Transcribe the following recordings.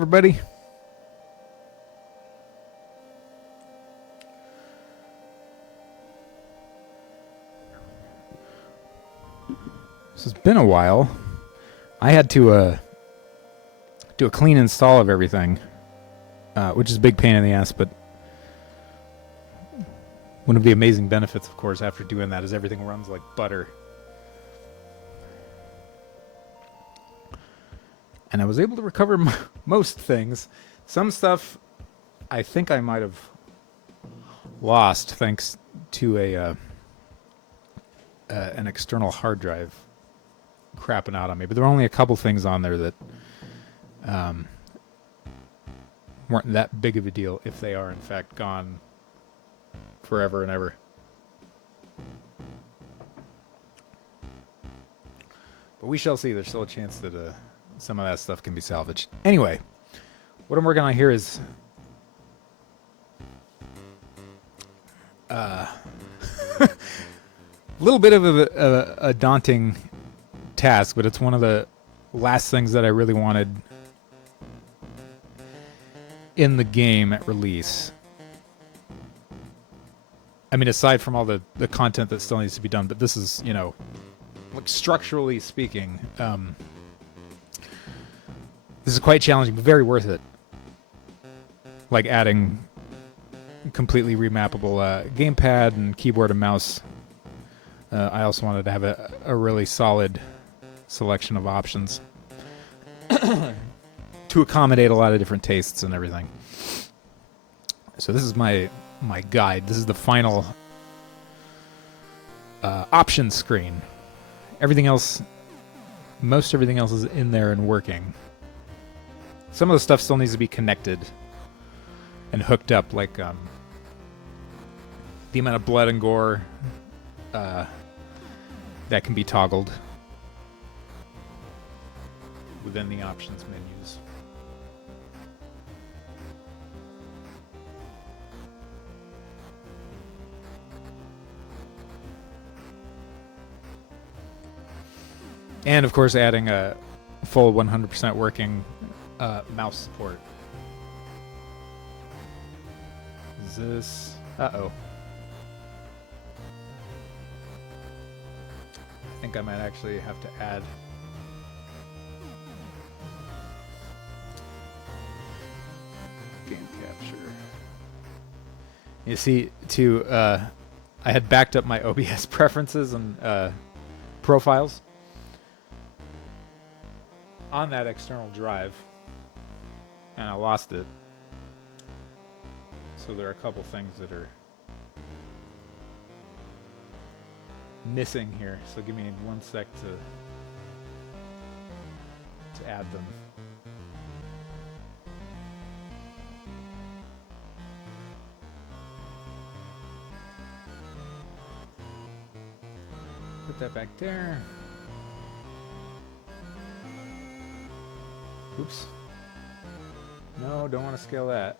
everybody. So it's been a while. I had to do a clean install of everything, which is a big pain in the ass, but one of the amazing benefits, of course, after doing that is everything runs like butter. And I was able to recover most things. Some stuff I think I might have lost thanks to an external hard drive crapping out on me. But there were only a couple things on there that weren't that big of a deal if they are in fact gone forever and ever. But we shall see. There's still a chance that some of that stuff can be salvaged. Anyway, what I'm working on here is a little bit of a daunting task, but it's one of the last things that I really wanted in the game at release. I mean, aside from all the content that still needs to be done, but this is, you know, like structurally speaking, this is quite challenging, but very worth it. Like adding completely remappable gamepad and keyboard and mouse. I also wanted to have a really solid selection of options to accommodate a lot of different tastes and everything. So this is my guide. This is the final options screen. Everything else, most everything else is in there and working. Some of the stuff still needs to be connected and hooked up, like the amount of blood and gore that can be toggled within the options menus. And of course adding a full 100% working mouse support. Is this... Uh-oh. I think I might actually have to add... game capture. You see, I had backed up my OBS preferences and profiles on that external drive, and I lost it. So there are a couple things that are missing here. So give me 1 sec to add them. Put that back there. Oops. No, don't want to scale that.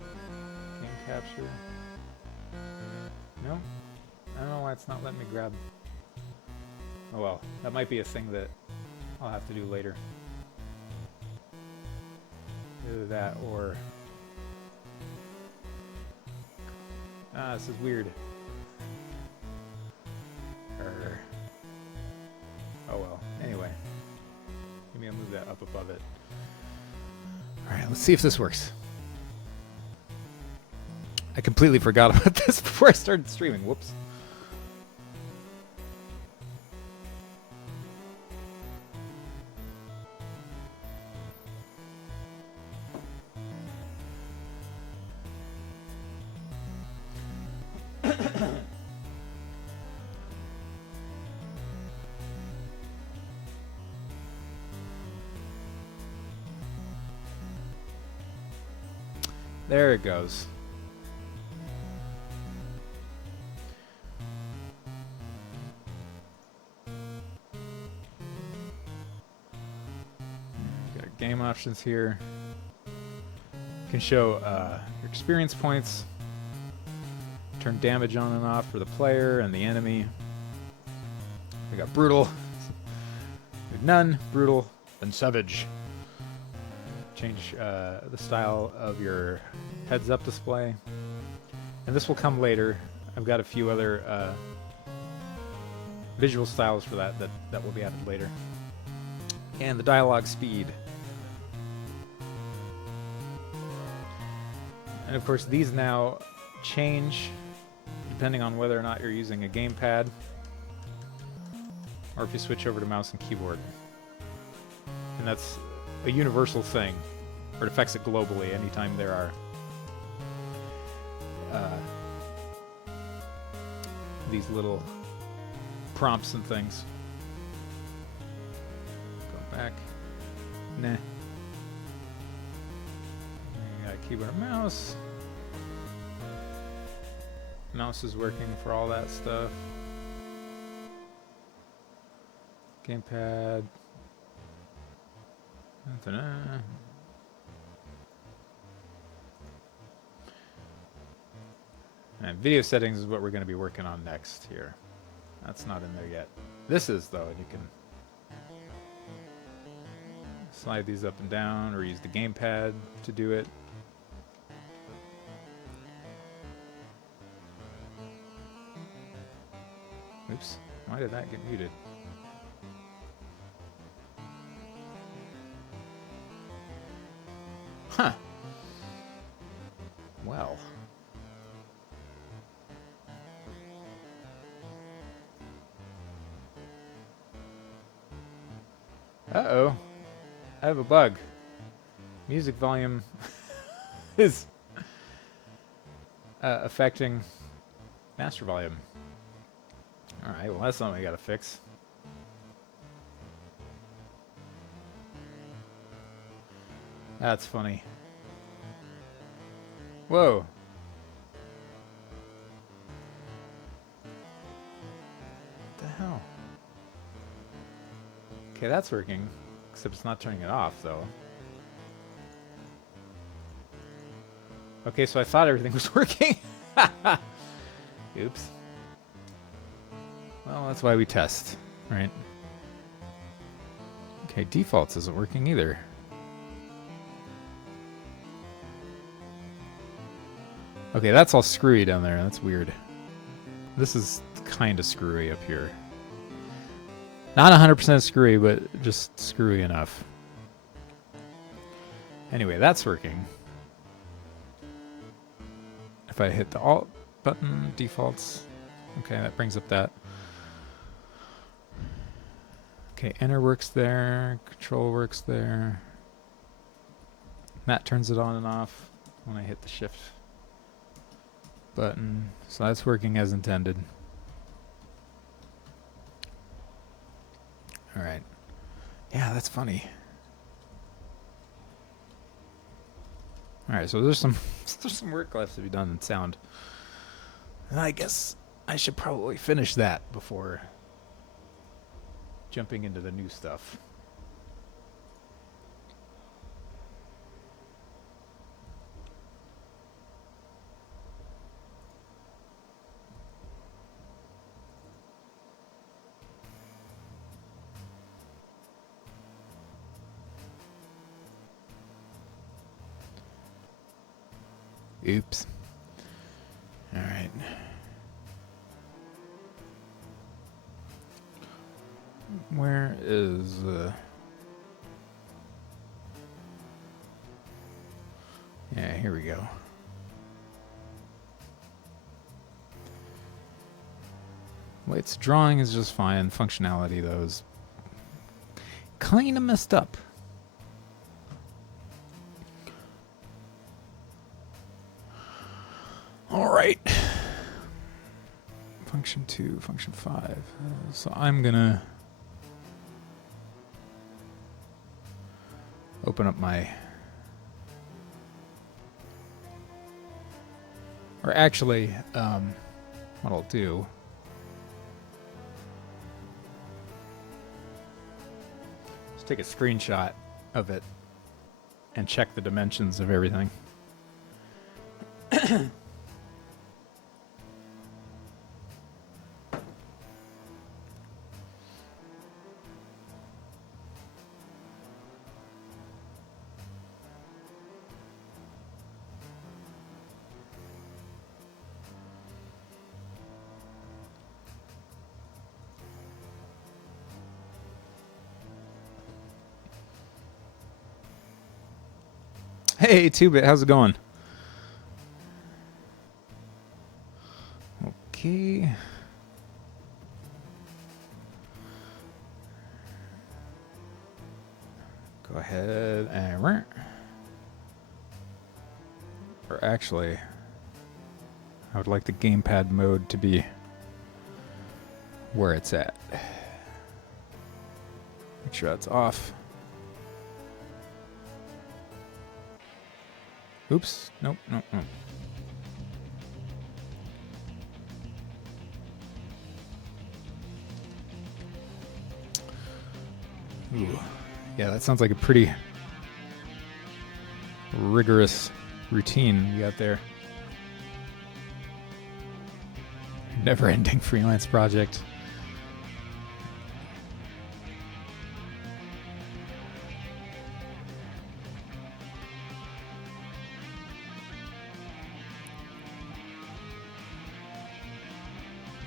Game capture. No? I don't know why it's not letting me grab. Oh well, that might be a thing that I'll have to do later. Either that or... this is weird. Oh well, anyway. Maybe I'll move that up above it. Alright, let's see if this works. I completely forgot about this before I started streaming. Whoops. There it goes. Got game options here. You can show your experience points. Turn damage on and off for the player and the enemy. We got brutal, none, brutal, and savage. change the style of your heads-up display. And this will come later. I've got a few other visual styles for that will be added later. And the dialogue speed. And of course these now change depending on whether or not you're using a gamepad or if you switch over to mouse and keyboard. And that's a universal thing, or it affects it globally anytime there are these little prompts and things. Go back. Nah. You got keyboard and mouse. Mouse is working for all that stuff. Gamepad. And video settings is what we're going to be working on next here. That's not in there yet. This is, though, and you can slide these up and down or use the gamepad to do it. Oops, why did that get muted? Huh. Well. Uh-oh. I have a bug. Music volume is affecting master volume. Alright, well that's something we gotta fix. That's funny. Whoa. What the hell? Okay, that's working. Except it's not turning it off, though. Okay, so I thought everything was working. Oops. Well, that's why we test, right? Okay, defaults isn't working either. Okay, that's all screwy down there. That's weird. This is kind of screwy up here. Not 100% screwy, but just screwy enough. Anyway, that's working. If I hit the Alt button, defaults. Okay, that brings up that. Okay, Enter works there. Control works there. That turns it on and off when I hit the Shift button. So that's working as intended. Alright. Yeah, that's funny. Alright, so there's some work left to be done in sound. And I guess I should probably finish that before jumping into the new stuff. Oops. All right. Where is yeah, here we go. Its drawing is just fine. Functionality, though, is kind of messed up. All right. Function 2, function 5. So I'm gonna open up my, or actually, what I'll do is take a screenshot of it and check the dimensions of everything. Hey, 2-Bit, how's it going? Okay. Go ahead and... Or actually, I would like the gamepad mode to be where it's at. Make sure that's off. Oops. Nope, nope, nope. Ooh. Yeah, that sounds like a pretty rigorous routine you got there. Never-ending freelance project.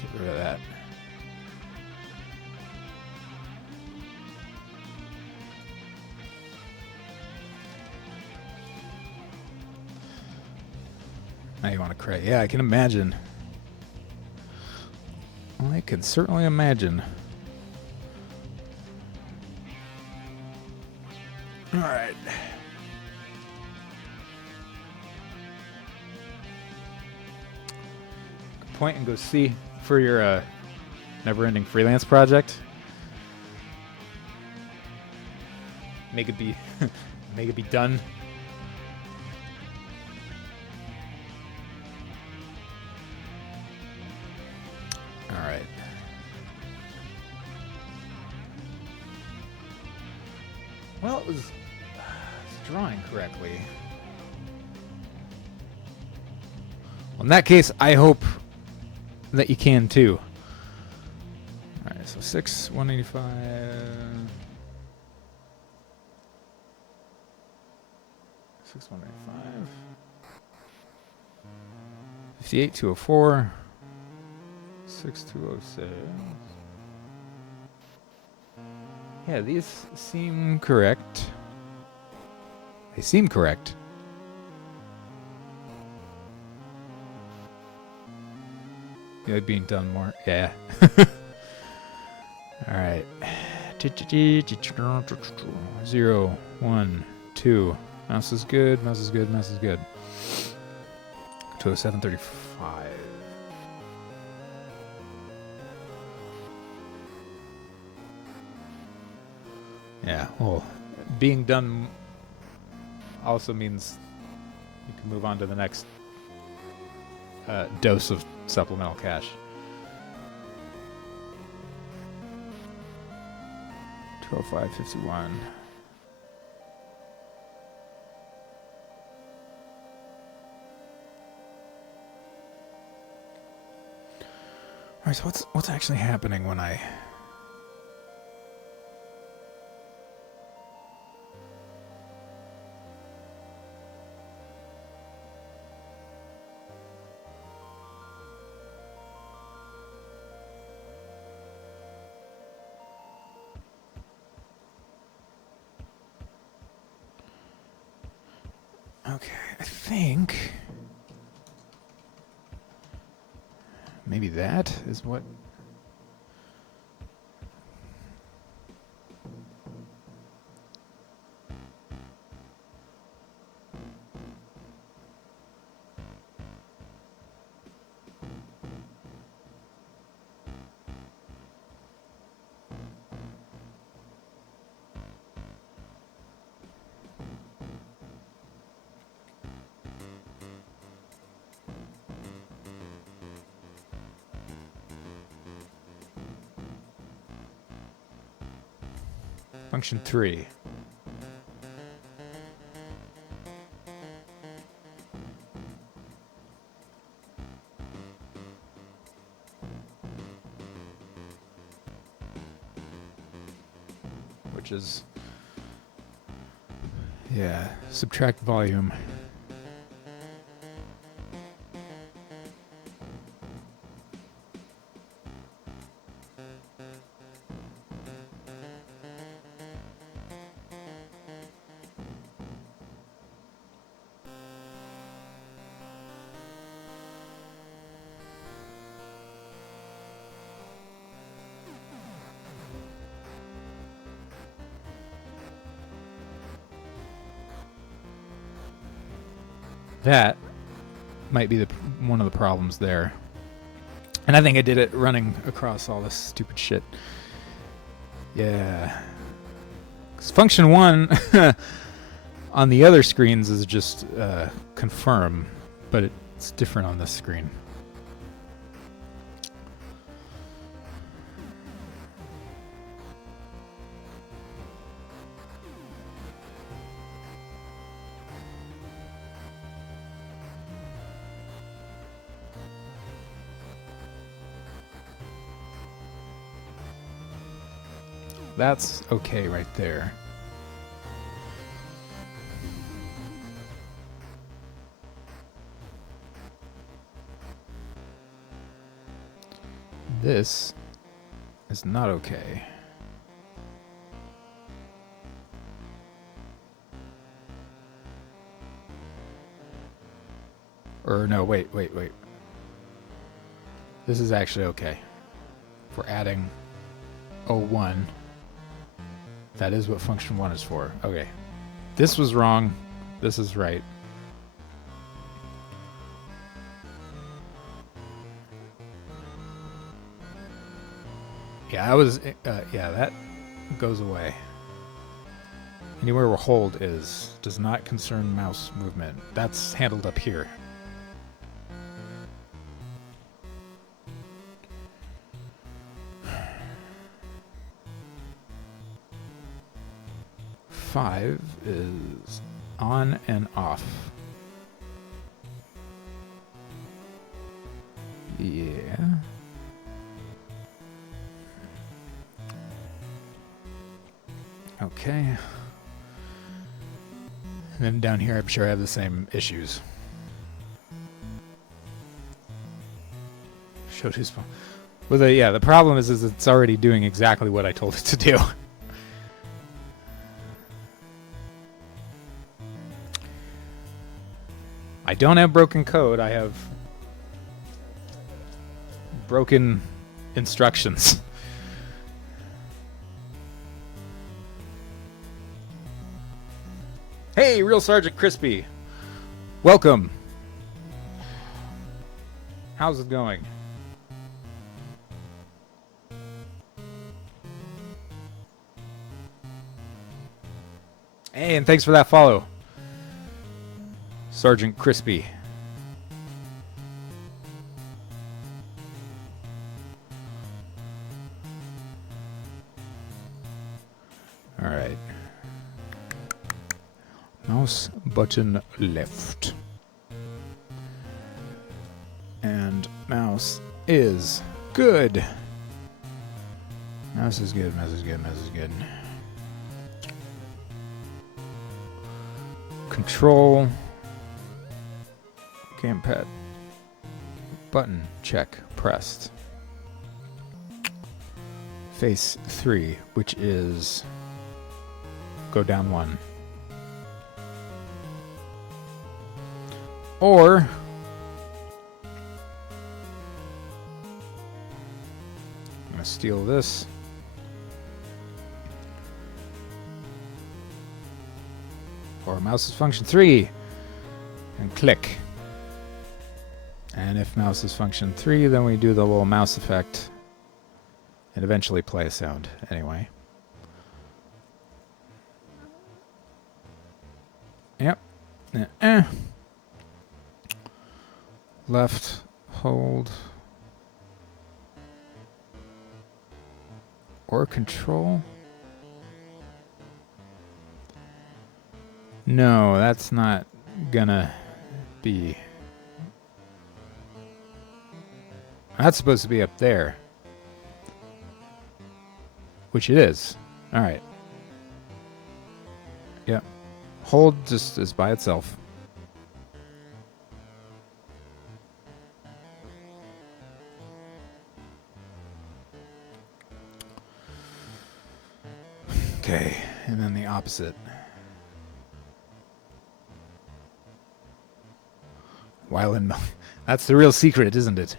Get rid of that. Now you want to cray. Yeah, I can imagine. I can certainly imagine. All right. Point and go see for your never-ending freelance project. Make it be, make it be done. All right. Well, it was drawing correctly. Well, in that case, I hope that you can too. All right, so 6, 185. 6, 185. 58, 204. 6, 206. Yeah, these seem correct. They seem correct. Yeah, being done more. Yeah. All right. 0, 1, 2. Mouse is good. Mouse is good. Mouse is good. 207.35. Yeah. Well, being done also means you can move on to the next dose of supplemental cash. 205.51. All right, so what's actually happening when I... Okay, I think maybe that is what... Function 3. Which is... yeah, subtract volume. That might be one of the problems there. And I think I did it running across all this stupid shit. Yeah. 'Cause function 1 on the other screens is just confirm, but it's different on this screen. That's okay right there. This is not okay. Or no, wait. This is actually okay. For adding 01. That is what function 1 is for. Okay. This was wrong. This is right. Yeah, I was. Yeah, that goes away. Anywhere where hold is does not concern mouse movement. That's handled up here. Five is on and off. Yeah. Okay. And then down here, I'm sure I have the same issues. Showed who's phone. Well, the problem is it's already doing exactly what I told it to do. I don't have broken code. I have broken instructions. Hey, Real Sergeant Crispy. Welcome. How's it going? Hey, and thanks for that follow, Sergeant Crispy. All right. Mouse button left. And mouse is good. Mouse is good, mouse is good, mouse is good. Control. Gamepad. Button check pressed. Face 3, which is go down 1. Or I'm gonna steal this. Or mouse is function 3 and click. And if mouse is function 3, then we do the little mouse effect and eventually play a sound anyway. Yep. Left, hold, or control. No, that's not gonna be. That's supposed to be up there. Which it is. Alright. Yep. Hold just is by itself. Okay, and then the opposite. While in... That's the real secret, isn't it?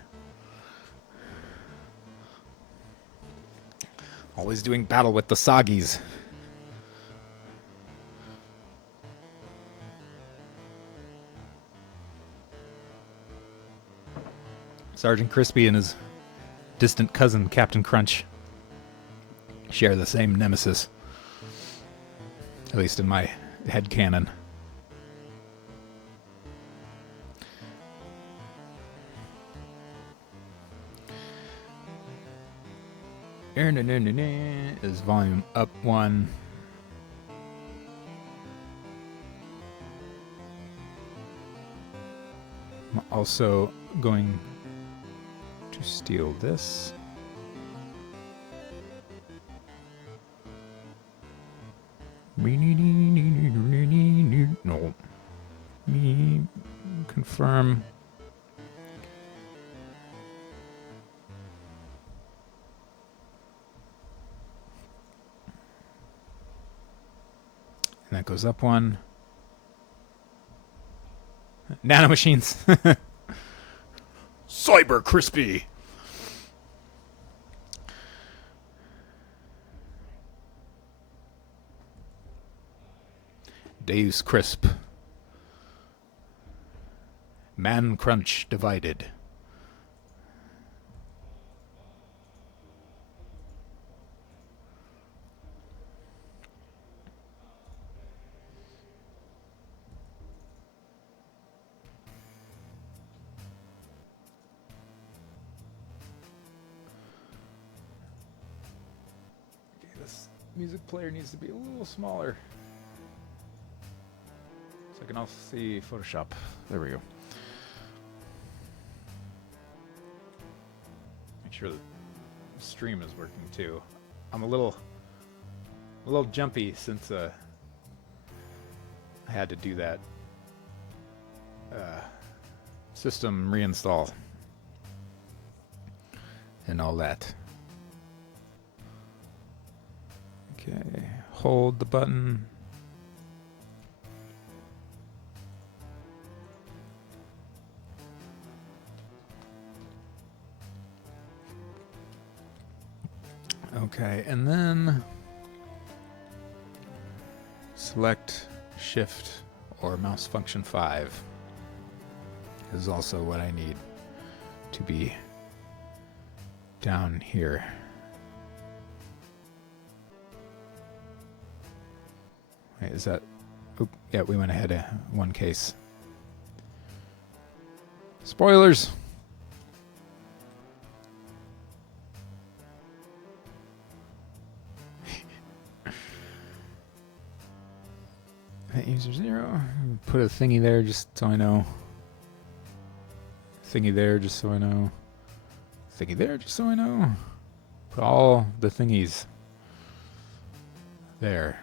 Always doing battle with the Sagis. Sergeant Crispy and his distant cousin, Captain Crunch, share the same nemesis. At least in my headcanon. Is volume up 1. I'm also going to steal this. No. Me confirm. And that goes up 1. Nanomachines. Cyber Crispy. Deus Crisp. Man Crunch divided. This music player needs to be a little smaller so I can also see Photoshop. There we go. Make sure the stream is working too. I'm a little jumpy since I had to do that system reinstall and all that. Okay, hold the button. Okay, and then select Shift or mouse function 5 is also what I need to be down here. Wait, is that... Oop, yeah, we went ahead of one case. Spoilers! User 0. Put a thingy there just so I know. Thingy there just so I know. Thingy there just so I know. Put all the thingies there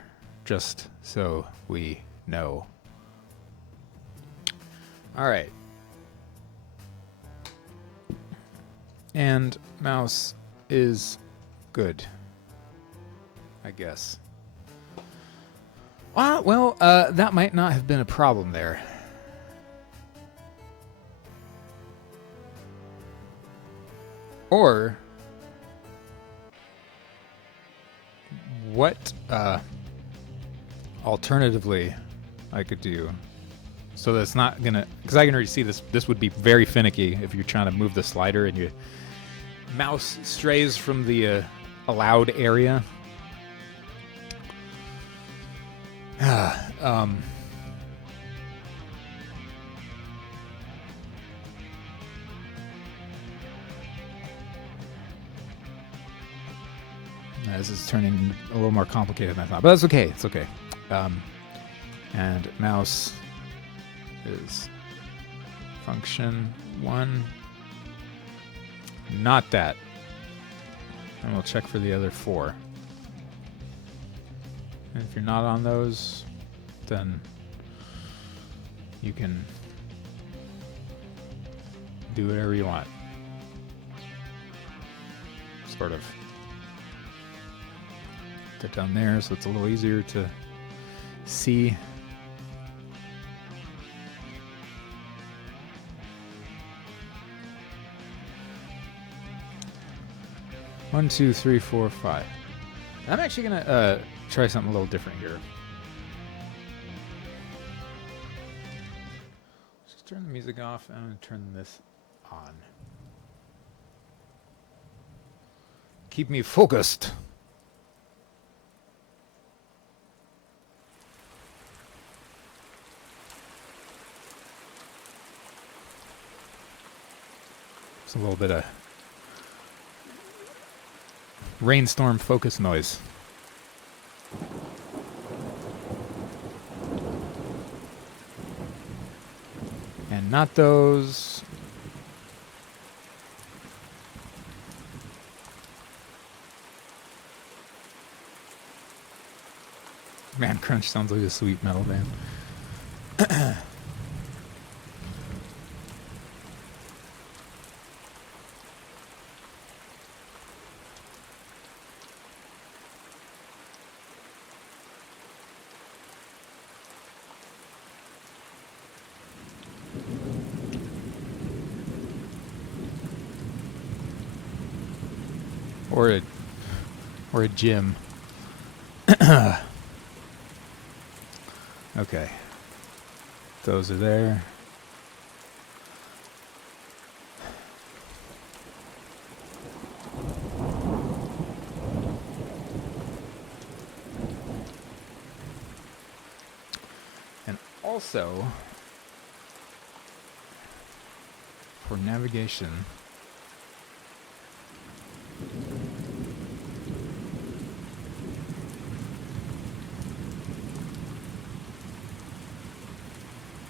just so we know. Alright. And mouse is good, I guess. Well, that might not have been a problem there. Or what alternatively I could do so that's not gonna, because I can already see this would be very finicky if you're trying to move the slider and your mouse strays from the allowed area. This is turning a little more complicated than I thought, but that's okay. It's okay. And mouse is function 1. Not that. And we'll check for the other 4. And if you're not on those, then you can do whatever you want. Sort of. Put that down there so it's a little easier to see. One, two, three, four, 5. I'm actually gonna try something a little different here. Just turn the music off and I'm gonna turn this on. Keep me focused. It's a little bit of rainstorm focus noise. And not those. Man, Crunch sounds like a sweet metal band. Or a gym. Okay. Those are there. And also, for navigation,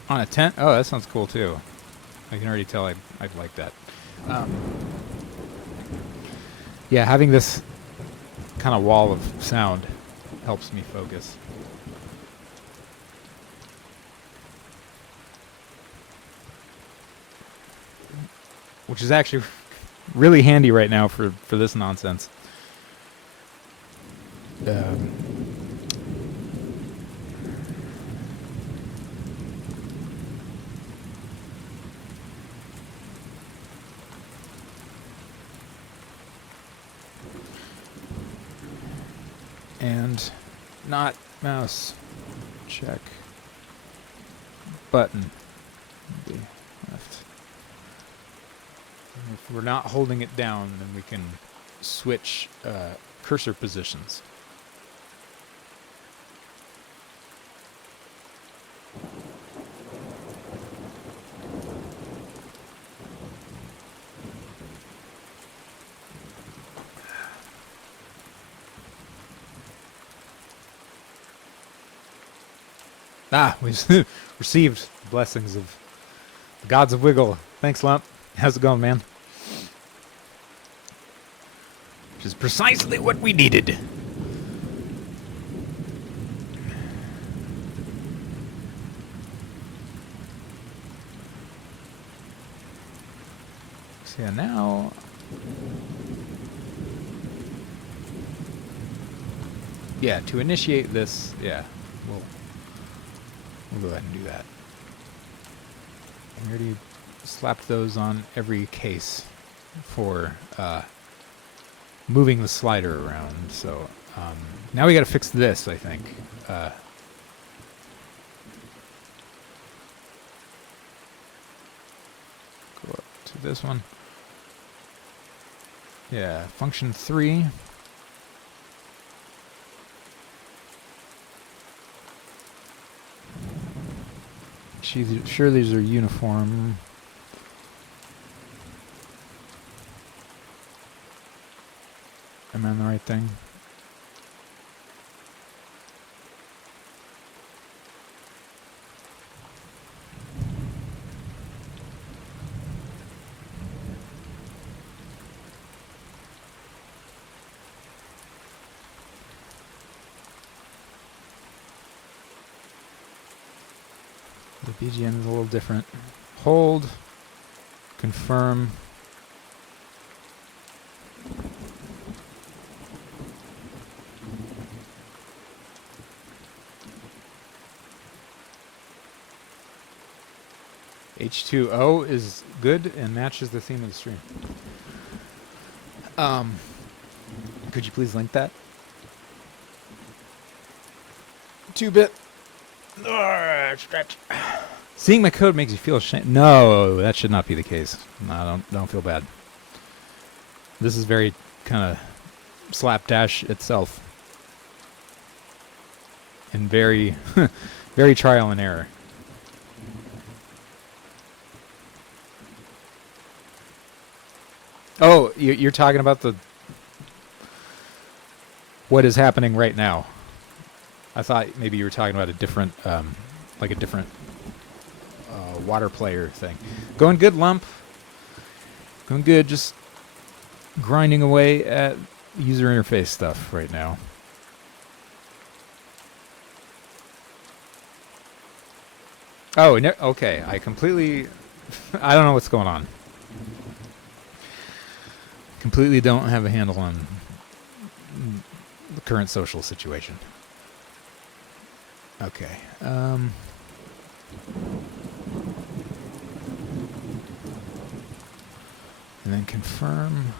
on a tent? Oh, that sounds cool too. I can already tell I'd like that. Yeah, having this kind of wall of sound helps me focus. Which is actually really handy right now for this nonsense. And not mouse. Check. Button. Left. And if we're not holding it down, then we can switch cursor positions. Ah, we received the blessings of the gods of Wiggle. Thanks, Lump. How's it going, man? Which is precisely what we needed. So yeah, now... Yeah, to initiate this, yeah, we'll go ahead and do that. We already slapped those on every case for moving the slider around. So now we got to fix this, I think. Go up to this one. Yeah, function 3. Sure these are uniform. Am I on the right thing? The BGN is a little different. Hold, confirm. H2O is good and matches the theme of the stream. Could you please link that? 2-bit. Stretch. Seeing my code makes you feel ashamed. No, that should not be the case. No, don't feel bad. This is very kind of slapdash itself. And very, very trial and error. Oh, you're talking about what is happening right now. I thought maybe you were talking about a different, like a different water player thing. Going good, Lump. Going good, just grinding away at user interface stuff right now. Oh, no, okay. I completely... I don't know what's going on. Completely don't have a handle on the current social situation. Okay. And then confirm.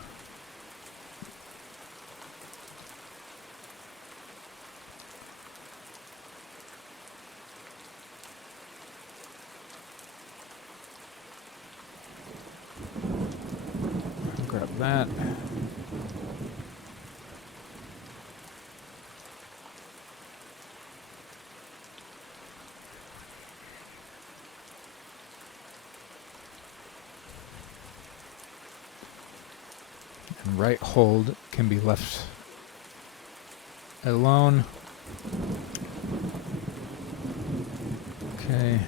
Grab that. And right hold can be left alone. Okay.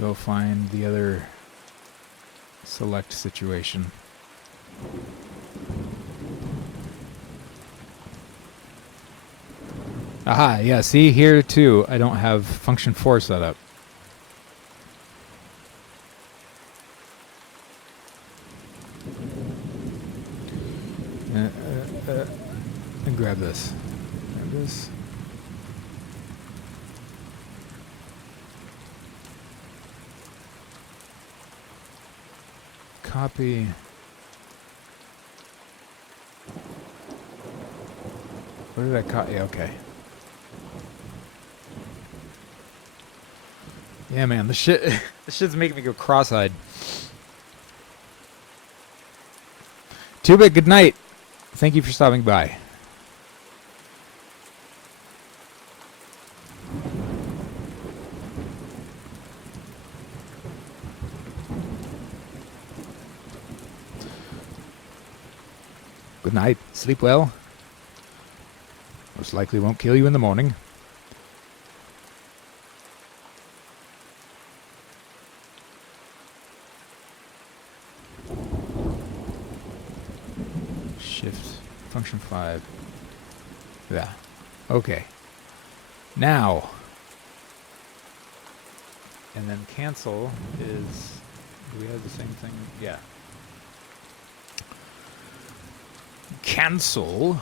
Go find the other select situation. Aha, yeah, see here too, I don't have function 4 set up. And grab this. Grab this. Copy. Where did I copy? Yeah, okay. Yeah, man, this shit's making me go cross-eyed. 2-Bit, good night. Thank you for stopping by. Good night. Sleep well. Most likely won't kill you in the morning. Shift. Function 5. Yeah. Okay. Now. And then cancel is... Do we have the same thing? Yeah. Cancel.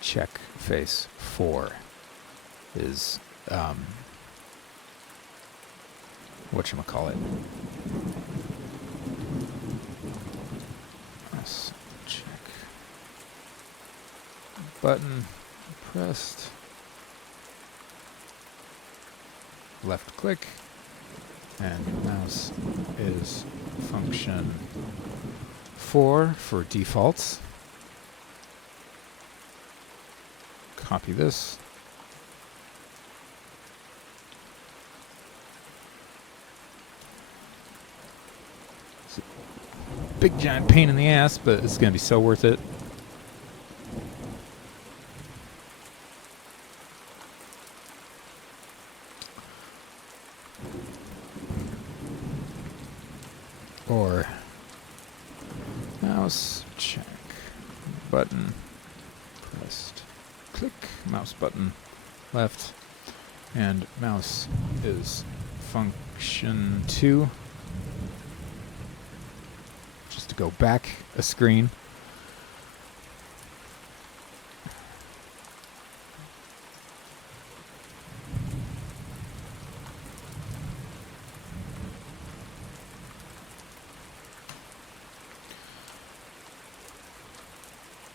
Check face 4 is whatchamacallit. Yes, check. Button pressed. Left click. And mouse is function 4 for defaults. Copy this. It's a big giant pain in the ass, but it's going to be so worth it. Or mouse check button pressed. Click, mouse button left, and mouse is function 2. Just to go back a screen.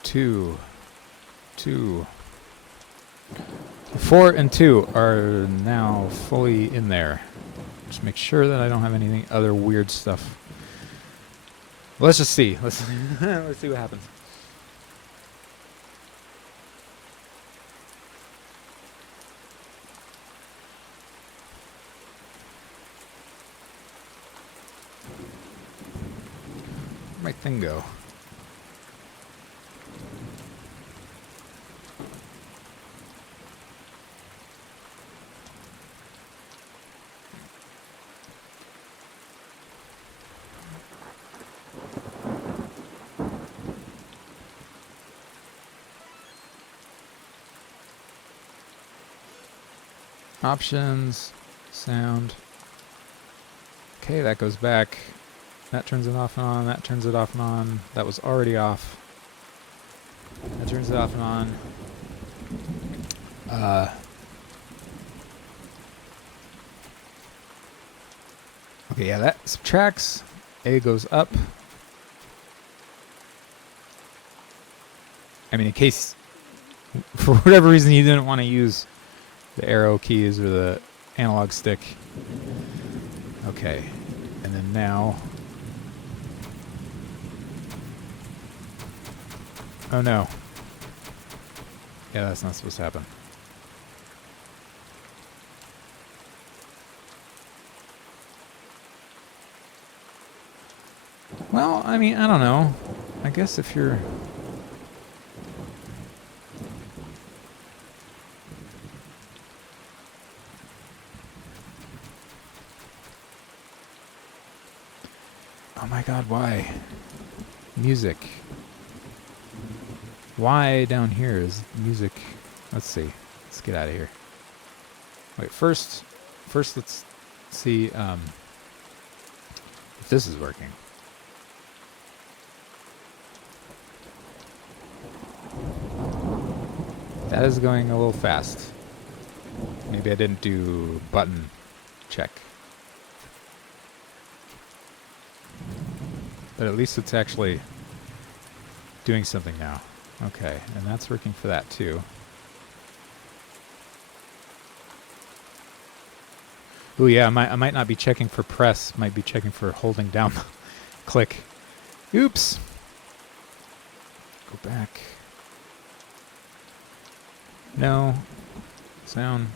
Two. 4 and 2 are now fully in there. Just make sure that I don't have anything other weird stuff. Let's just see. Let's let's see what happens. Where'd my thing go? Options, sound. Okay, that goes back. That turns it off and on. That turns it off and on. That was already off. That turns it off and on. Okay, yeah, that subtracts. A goes up. I mean, in case, for whatever reason, you didn't want to use the arrow keys or the analog stick. Okay, and then now... Oh no. Yeah, that's not supposed to happen. Well, I mean, I don't know. I guess if you're... Oh my god, why? Music. Why down here is music? Let's see. Let's get out of here. Wait, first let's see if this is working. That is going a little fast. Maybe I didn't do button check. But at least it's actually doing something now. Okay, and that's working for that too. Ooh, yeah, I might not be checking for press. Might be checking for holding down the click. Oops. Go back. No. Sound.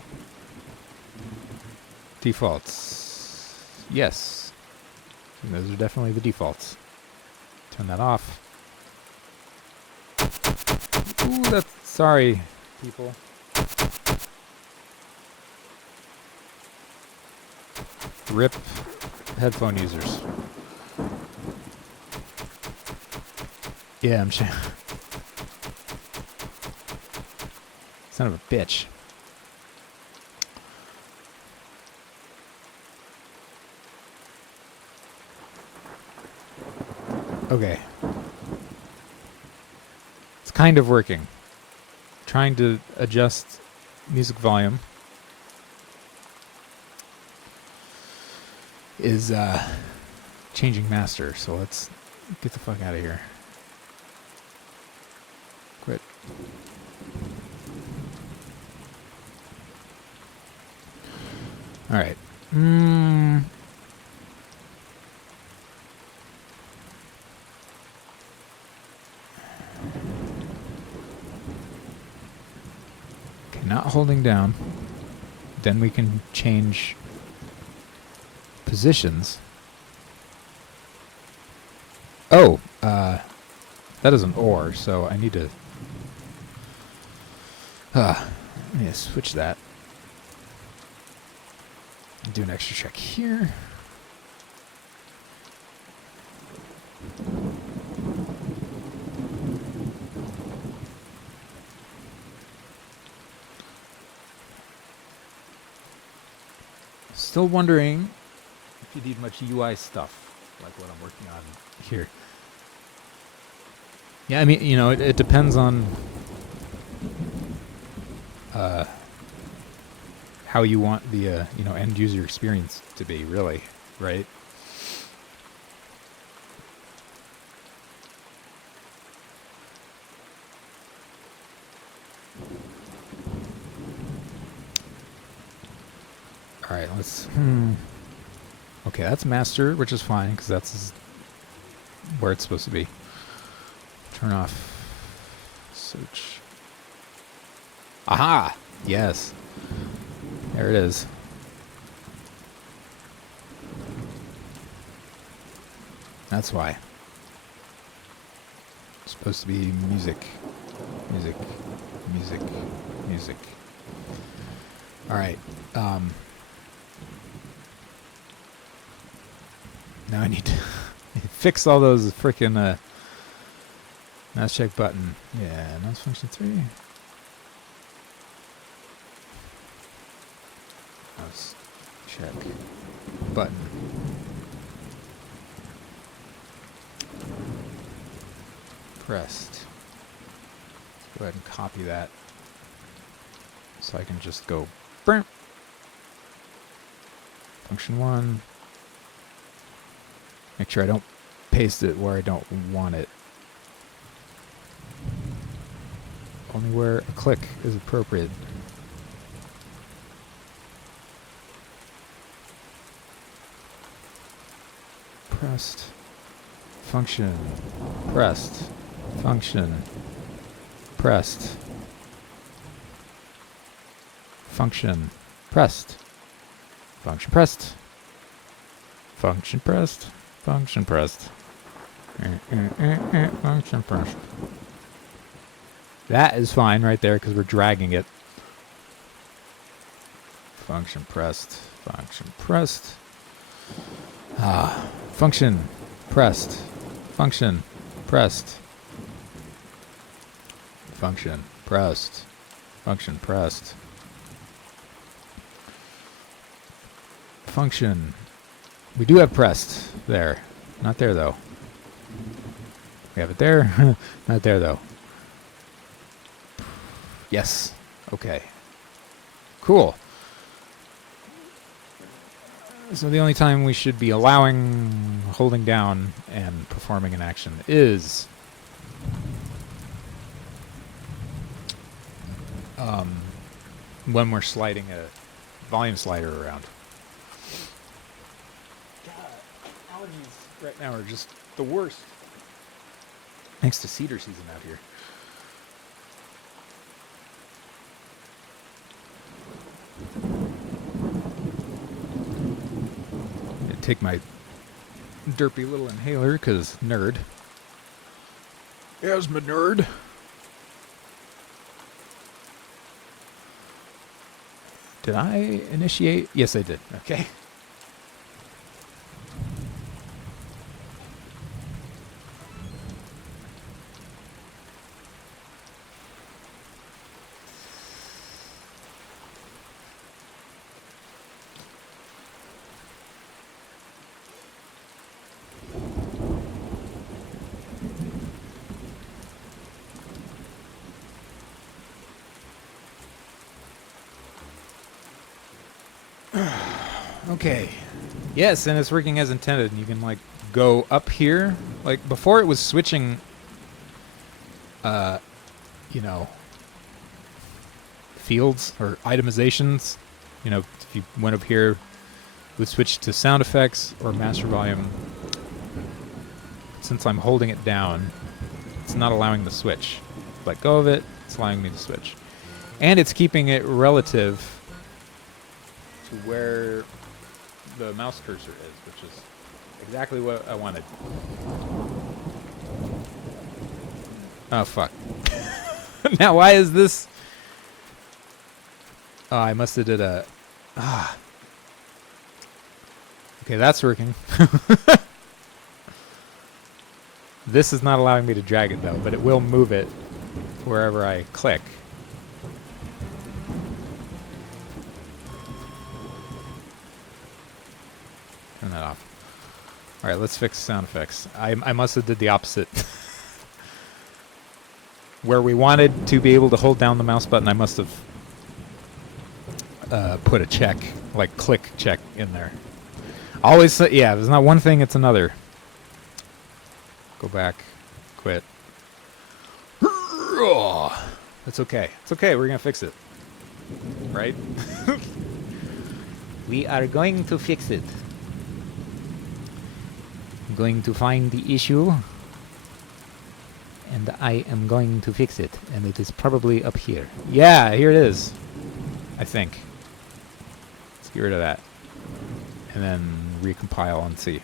Defaults. Yes. And those are definitely the defaults. Turn that off. Ooh, that's... Sorry, people. RIP headphone users. Yeah, I'm sure. Son of a bitch. Okay. It's kind of working. Trying to adjust music volume is changing master, so let's get the fuck out of here. Quit. Alright. Okay, not holding down. Then we can change positions. Oh, that is an OR, so I need to switch that. Do an extra check here. Still wondering if you need much UI stuff, like what I'm working on here. Yeah, I mean, you know, it depends on how you want the end user experience to be, really, right? right, let's... Okay, that's master, which is fine, because that's where it's supposed to be. Turn off search. Aha! Yes. There it is. That's why. It's supposed to be music. Music. Music. Music. Alright. Now I need to fix all those freaking mouse check button. Yeah, mouse function 3. Mouse check button. Pressed. Go ahead and copy that so I can just go burn. Function 1. Make sure I don't paste it where I don't want it. Only where a click is appropriate. Pressed. Function. Pressed. Function. Pressed. Function. Pressed. Function pressed. Function pressed. Function pressed. Function pressed. That is fine right there because we're dragging it. Function pressed. Function pressed. Function pressed. Function pressed. Function pressed. Function pressed. Function. We do have pressed there. Not there though. We have it there. Not there though. Yes. Okay. Cool. So the only time we should be allowing holding down and performing an action is when we're sliding a volume slider around. God, allergies right now are just the worst. Thanks to cedar season out here. Take my derpy little inhaler because nerd. Yes, my nerd. Did I initiate? Yes, I did. Okay. Okay. Yes, and it's working as intended. You can like go up here. Like before it was switching you know, fields or itemizations. You know, if you went up here, it would switch to sound effects or master volume. Since I'm holding it down, it's not allowing the switch. Let go of it, it's allowing me to switch. And it's keeping it relative to where the mouse cursor is, which is exactly what I wanted. Oh, fuck. Now, why is this? Oh, I must have did a... Okay, that's working. This is not allowing me to drag it, though, but it will move it wherever I click. Turn that off. Alright, let's fix sound effects. I must have did the opposite. Where we wanted to be able to hold down the mouse button, I must have put a check, like click check in there. Always, yeah, if it's not one thing, it's another. Go back, quit. It's okay. It's okay, we're gonna fix it. Right? We are going to fix it. I'm going to find the issue. And I am going to fix it. And it is probably up here. Yeah, here it is. I think. Let's get rid of that. And then recompile and see.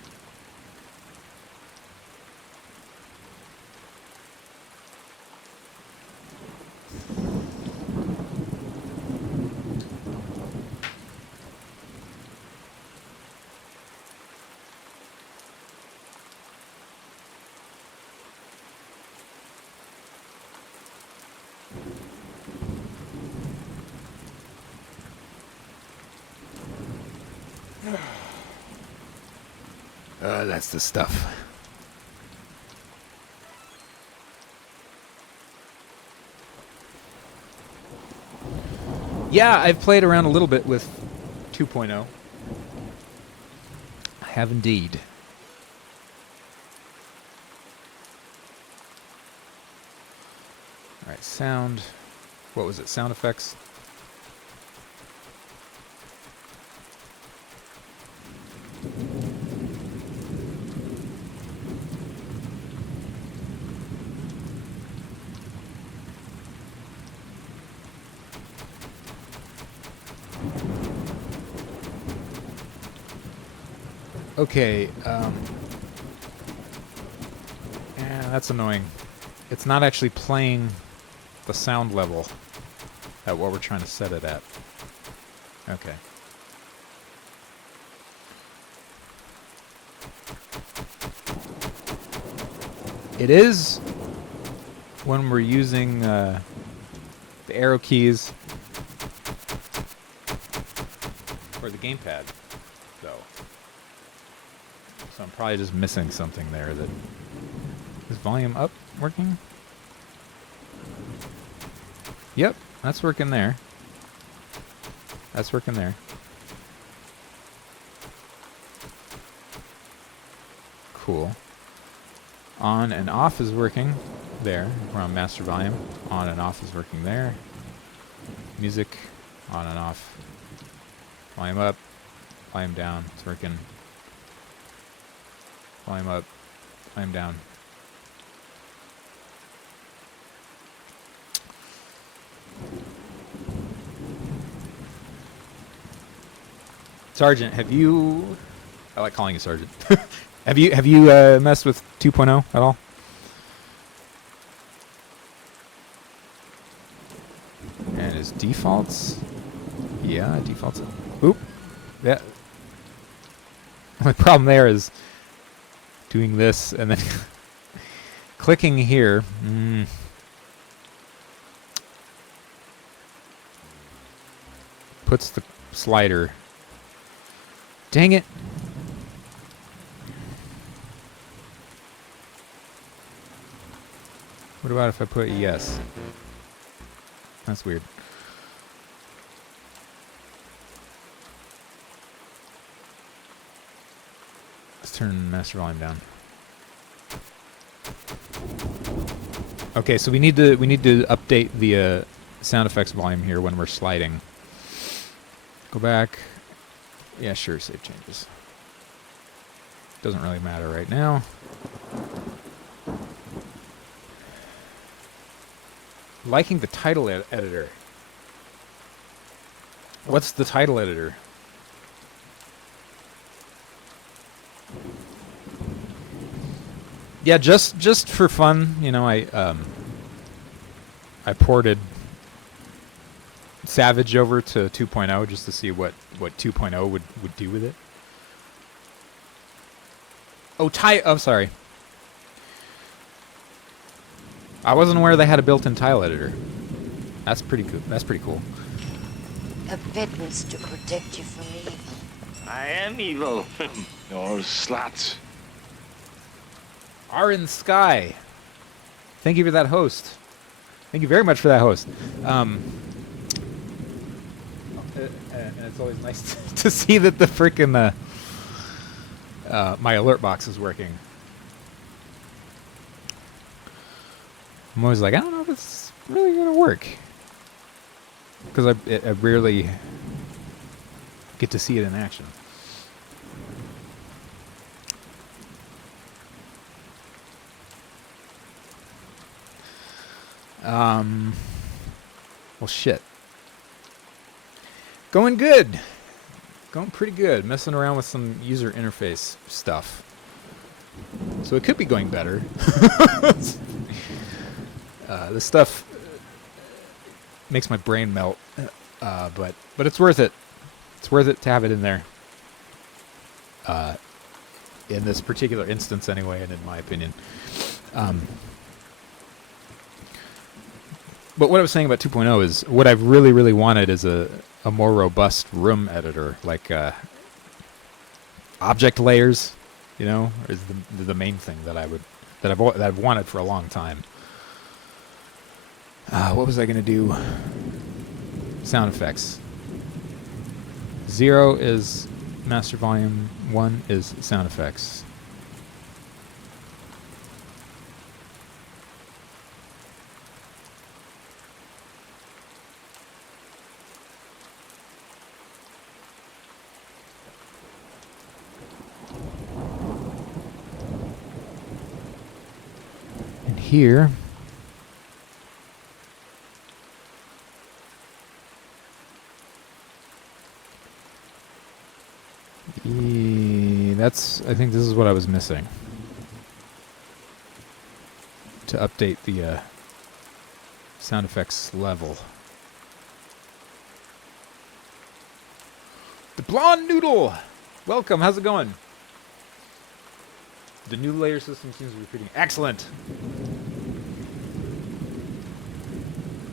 That's the stuff. Yeah, I've played around a little bit with 2.0. I have indeed. Alright, sound. What was it? Sound effects? Okay, yeah, that's annoying. It's not actually playing the sound level at what we're trying to set it at. Okay. It is when we're using the arrow keys or the gamepad, though. So I'm probably just missing something there. That is volume up working? Yep, that's working there. That's working there. Cool. On and off is working there. We're on master volume. On and off is working there. Music, on and off. Volume up, volume down. It's working. Volume up, volume down. Sergeant, have you... I like calling you Sergeant. Have you messed with 2.0 at all? And his defaults? Yeah, defaults. Oop. Yeah. The problem there is doing this and then clicking here. Puts the slider. Dang it. What about if I put yes? That's weird. Let's turn master volume down. Okay, so we need to update the sound effects volume here when we're sliding. Go back. Yeah, sure, save changes. Doesn't really matter right now. Liking the title editor. What's the title editor? Yeah, just for fun, you know, I ported Savage over to 2.0 just to see what 2.0 would do with it. Oh, I'm sorry. I wasn't aware they had a built-in tile editor. That's pretty cool. That's pretty cool. A pittance to protect you from evil. I am evil. Or slats. Arin Sky. Thank you for that host. Thank you very much for that host. And it's always nice to see that the frickin' my alert box is working. I'm always like, I don't know if it's really gonna work, because I rarely get to see it in action. Well, shit. Going good. Going pretty good. Messing around with some user interface stuff. So it could be going better. This stuff makes my brain melt. But it's worth it. It's worth it to have it in there. In this particular instance anyway, and in my opinion. But what I was saying about 2.0 is what I've really, really wanted is a more robust room editor, like object layers, you know, is the main thing that I've wanted for a long time. What was I going to do? Sound effects. 0 is master volume, 1 is sound effects. And here I think this is what I was missing. To update the sound effects level. The Blonde Noodle! Welcome, how's it going? The new layer system seems to be pretty excellent.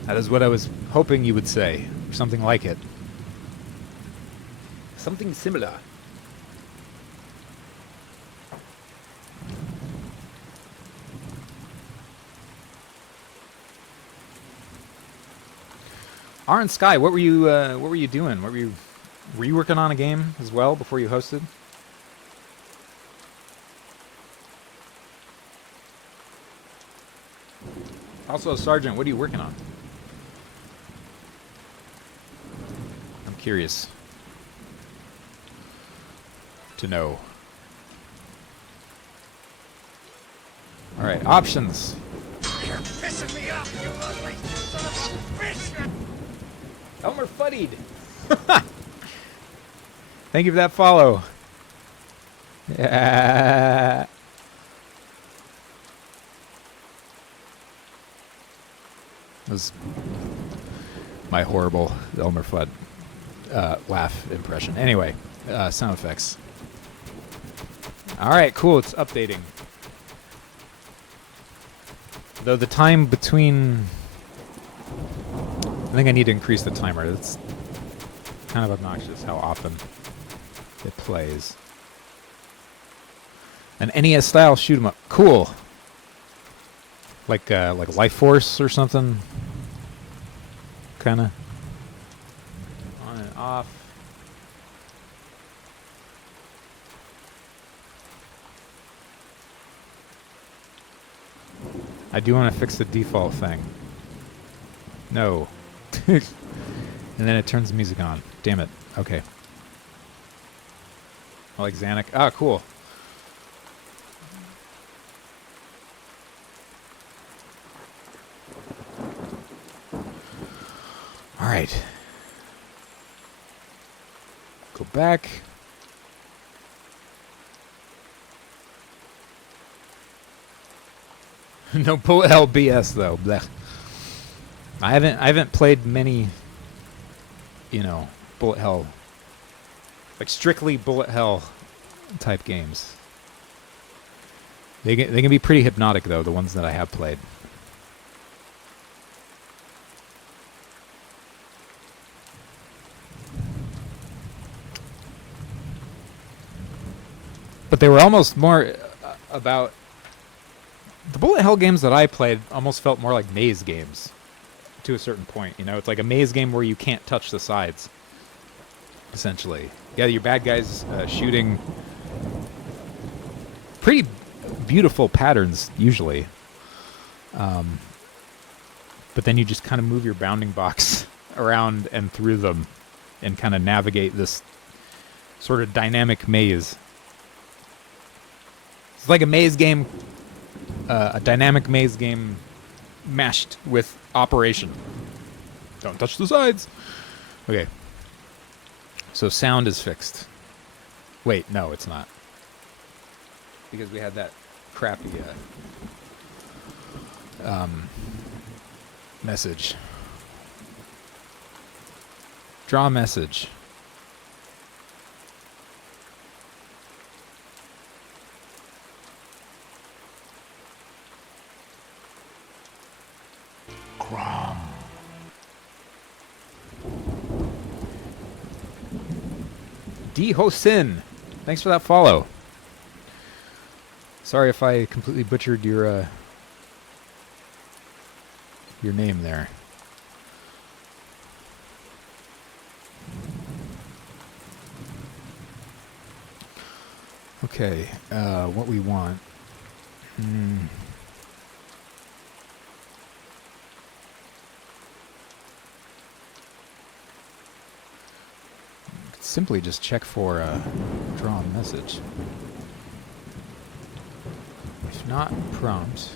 That is what I was hoping you would say. Or something like it. Something similar. Aaron Sky, what were you doing? Were you working on a game as well before you hosted? Also, Sergeant, what are you working on? I'm curious to know. All right, options. You're pissing me off, you ugly son of a bitch! Elmer Fuddied. Thank you for that follow. Yeah. That was my horrible Elmer Fudd laugh impression. Anyway, sound effects. All right, cool. It's updating. Though the time between... I think I need to increase the timer. It's kind of obnoxious how often it plays. An NES-style shoot 'em up. Cool. Like Life Force or something. Kinda. On and off. I do want to fix the default thing. No. And then it turns the music on. Damn it. Okay. I like Xanac. Ah, cool. All right. Go back. No bullet hell BS though. Blech. I haven't played many, you know, bullet hell, like strictly bullet hell type games. They can be pretty hypnotic though, the ones that I have played. But they were almost more about the bullet hell games that I played almost felt more like maze games to a certain point. You know, it's like a maze game where you can't touch the sides, essentially. Yeah, your bad guys shooting pretty beautiful patterns usually. But then you just kind of move your bounding box around and through them and kind of navigate this sort of dynamic maze. It's like a maze game, a dynamic maze game mashed with operation. Don't touch the sides. Okay. So sound is fixed. Wait, no, it's not. Because we had that crappy message. Draw message. Grom. D. Gosen. Thanks for that follow. Sorry if I completely butchered your name there. Okay, what we want. Simply just check for draw a message. If not, prompt.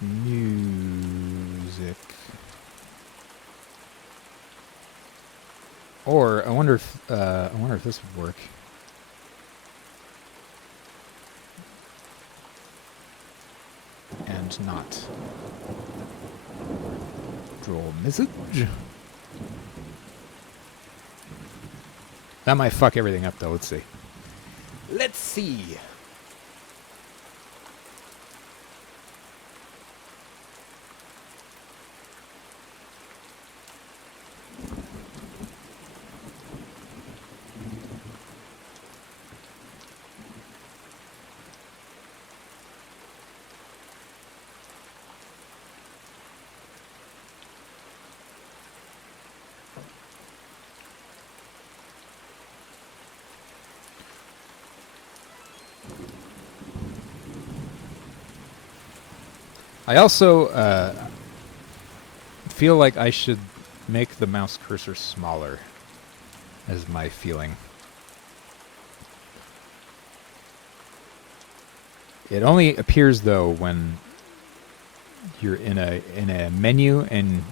Music. Or I wonder if this would work. And not draw message. That might fuck everything up though. Let's see. Let's see. I also feel like I should make the mouse cursor smaller, as my feeling. It only appears though when you're in a menu and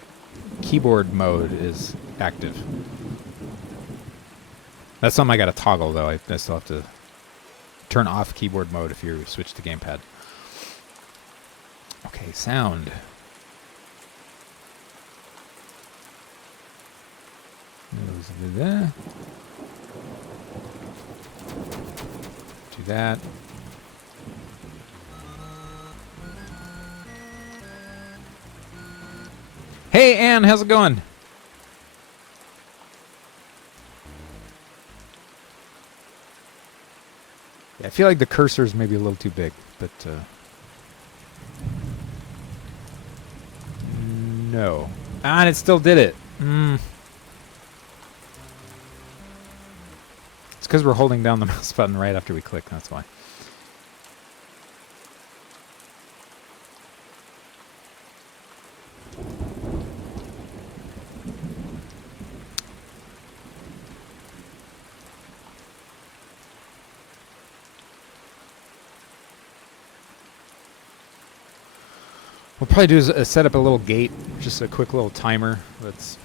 keyboard mode is active. That's something I gotta toggle though. I still have to turn off keyboard mode if you switch to gamepad. Okay, sound. Do that. Hey, Ann, how's it going? Yeah, I feel like the cursor's maybe a little too big, but no. Ah, and it still did it. It's because we're holding down the mouse button right after we click, that's why. We'll probably do is set up a little gate, just a quick little timer that's,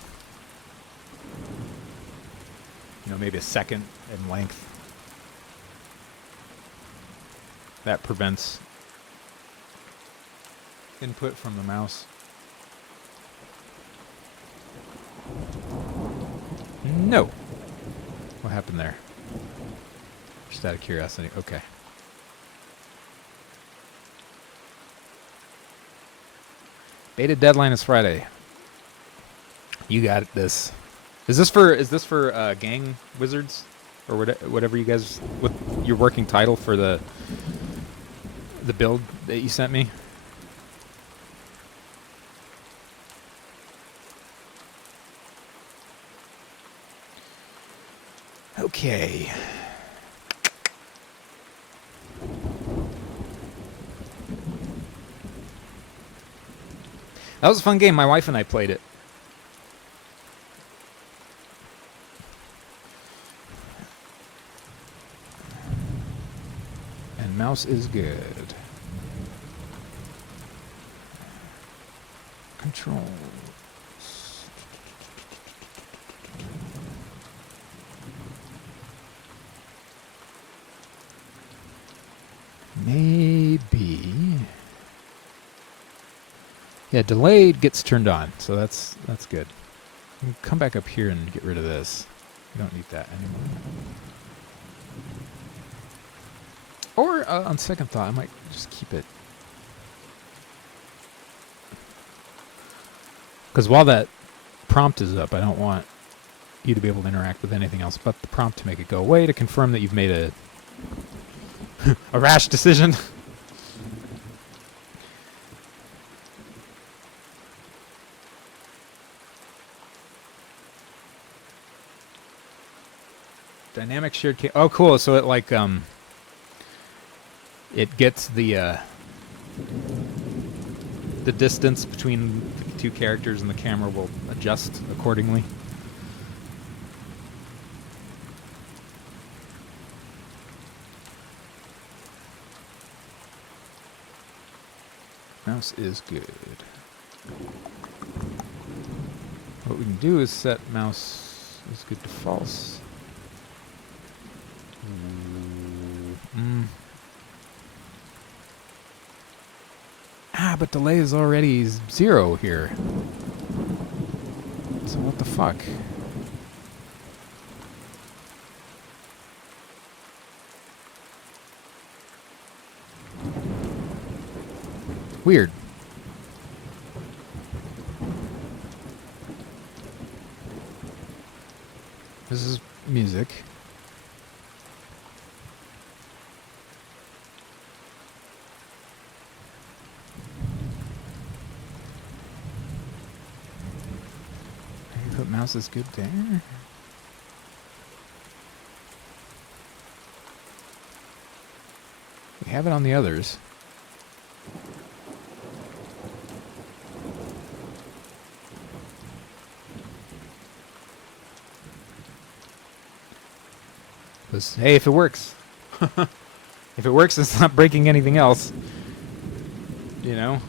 you know, maybe a second in length. That prevents input from the mouse. No. What happened there? Just out of curiosity. Okay. Beta deadline is Friday. You got this. Is this for gang wizards or whatever you guys, what your working title for the build that you sent me? Okay. That was a fun game. My wife and I played it. And mouse is good. Controls. Maybe. Yeah, delayed gets turned on, so that's good. We can come back up here and get rid of this. We don't need that anymore. Or, on second thought, I might just keep it. Because while that prompt is up, I don't want you to be able to interact with anything else but the prompt to make it go away, to confirm that you've made a a rash decision. Dynamic shared key. Oh, cool. So it like it gets the distance between the two characters, and the camera will adjust accordingly. Mouse is good. What we can do is set mouse is good to false. But delay is already 0 here. So what the fuck? Weird. This is music. I can put mouse is good there. We have it on the others. Hey, if it works. If it works, it's not breaking anything else. You know?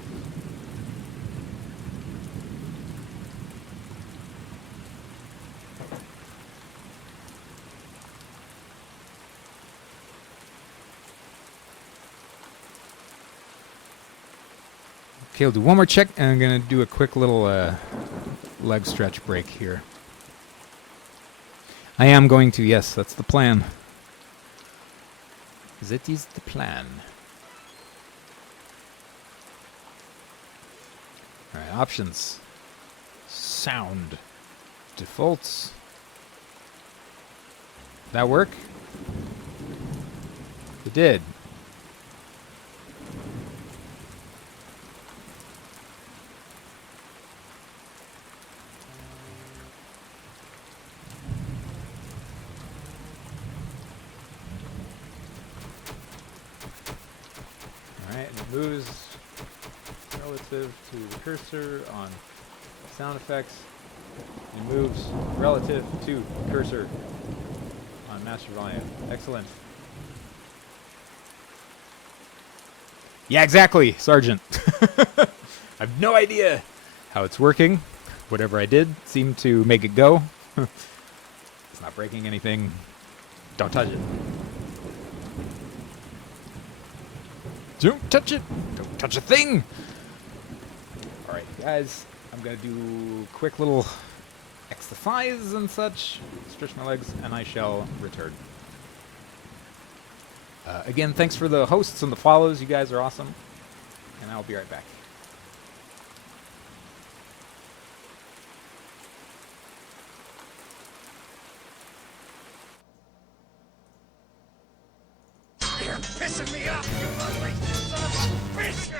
Okay, we'll do one more check, and I'm going to do a quick little leg stretch break here. I am going to, yes, that's the plan. That is the plan. Alright, options. Sound. Defaults. That work? It did. Moves relative to the cursor on sound effects, and moves relative to cursor on master volume. Excellent. Yeah, exactly, Sergeant. I have no idea how it's working. Whatever I did seemed to make it go. It's not breaking anything. Don't touch it. Don't touch it! Don't touch a thing! Alright, guys, I'm gonna do quick little exercise and such, stretch my legs, and I shall return. Again, thanks for the hosts and the follows. You guys are awesome. And I'll be right back. You're pissing me off, you ugly son of a bitch!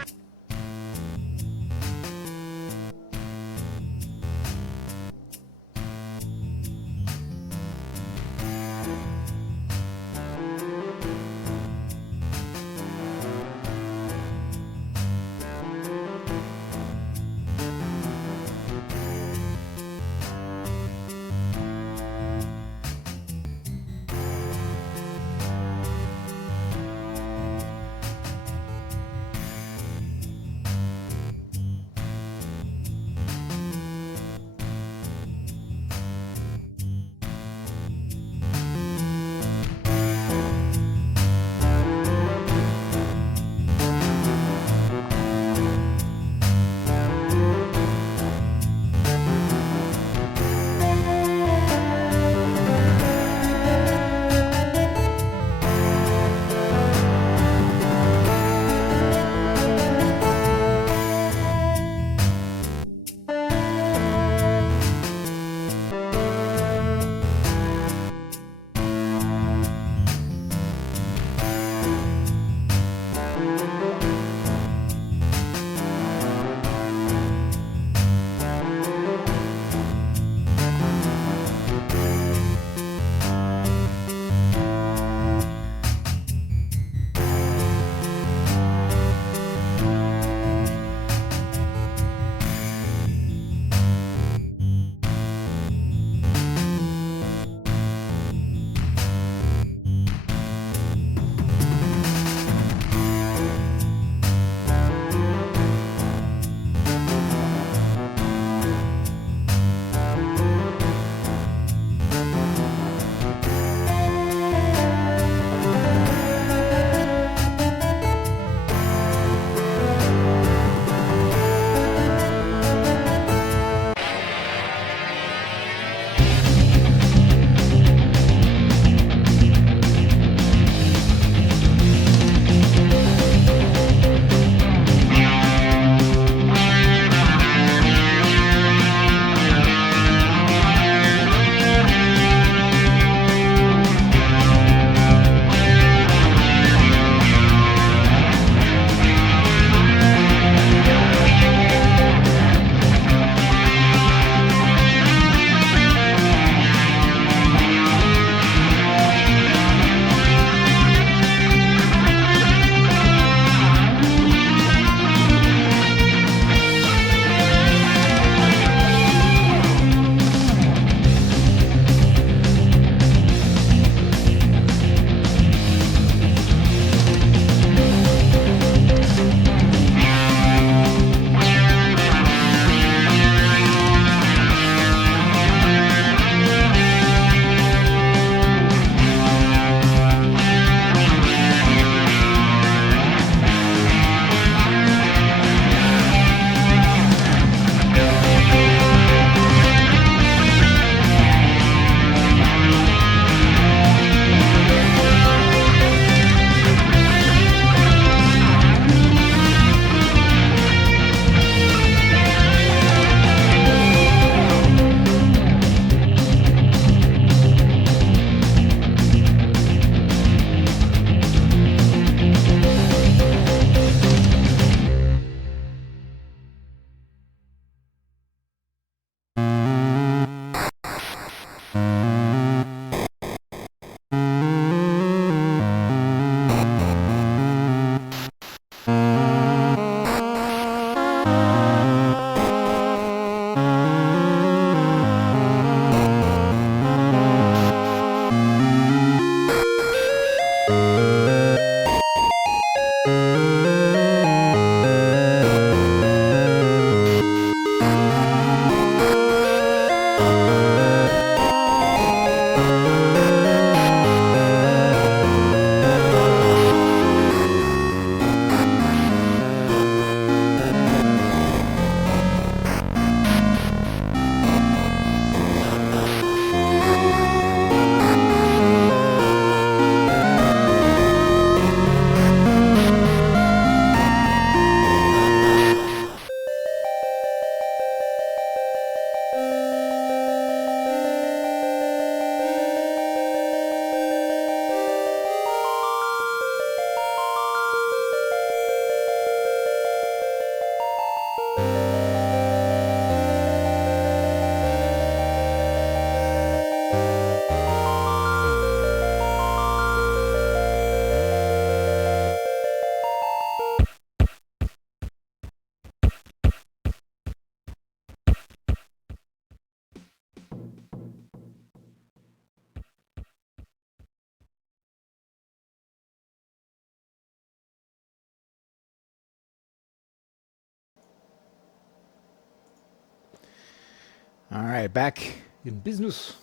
All right, back in business.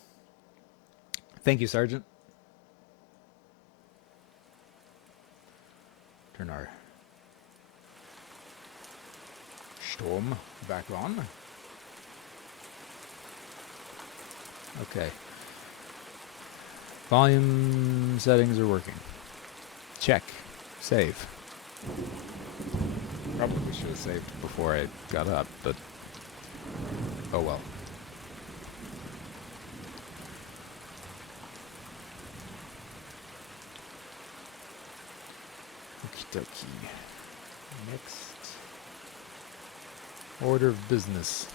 Thank you, Sergeant. Turn our storm back on. Okay. Volume settings are working. Check. Save. Probably should have saved before I got up, but oh well. Okie dokie. Next order of business.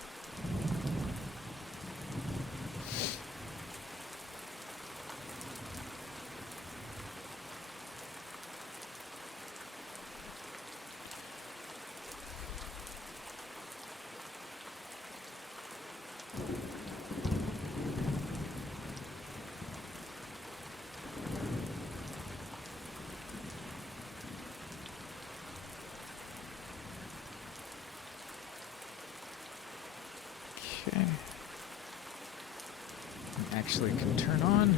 Okay. Actually can turn on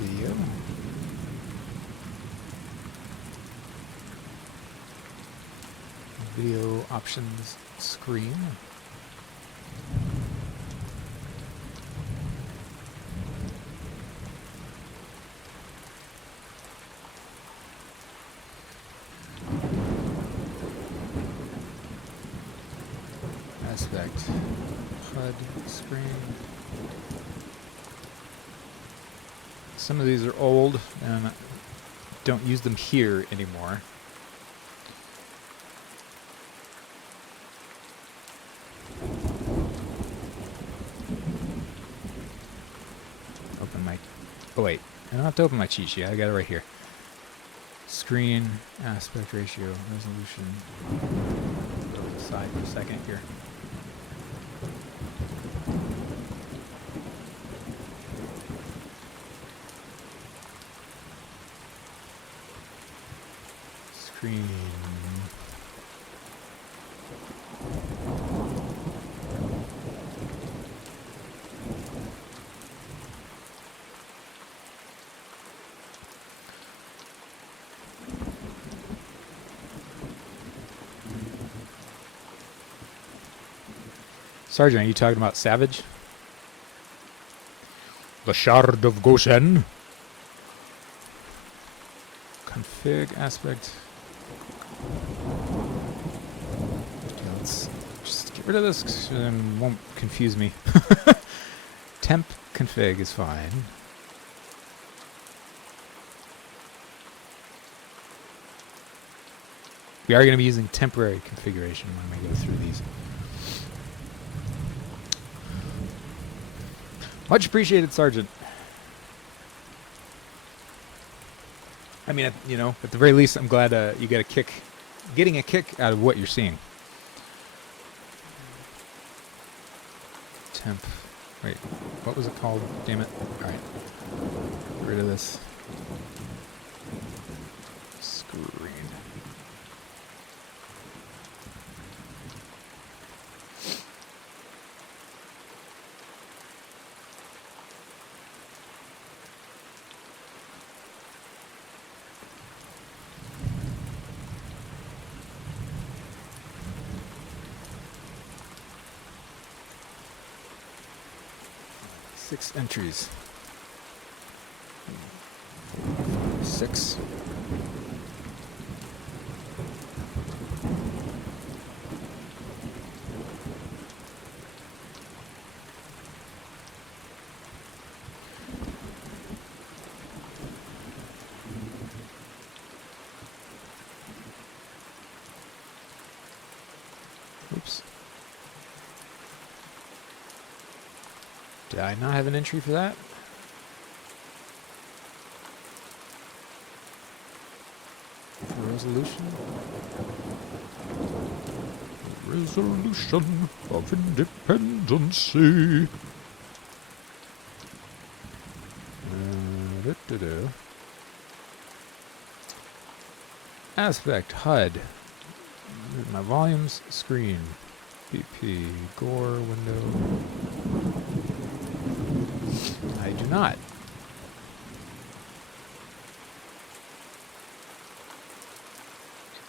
video. Video options screen. Aspect. HUD screen. Some of these are old and I don't use them here anymore. Open my... Oh wait, I don't have to open my cheat sheet. I got it right here. Screen, aspect ratio, resolution. Go to the side for a second here. Screen. Sergeant, are you talking about Savage? The Shard of Gosen. Config aspect. Okay, let's just get rid of this 'cause it won't confuse me. Temp config is fine. We are going to be using temporary configuration when we go through these. Much appreciated, Sergeant. I mean, you know, at the very least, I'm glad you get a kick, getting a kick out of what you're seeing. Temp. Wait, what was it called? Damn it. All right. Get rid of this. Screen. Six entries. 6. Oops. Did I not have an entry for that? Resolution? Resolution of independency. Aspect, HUD. My volumes, screen. BP Gore window. I do not.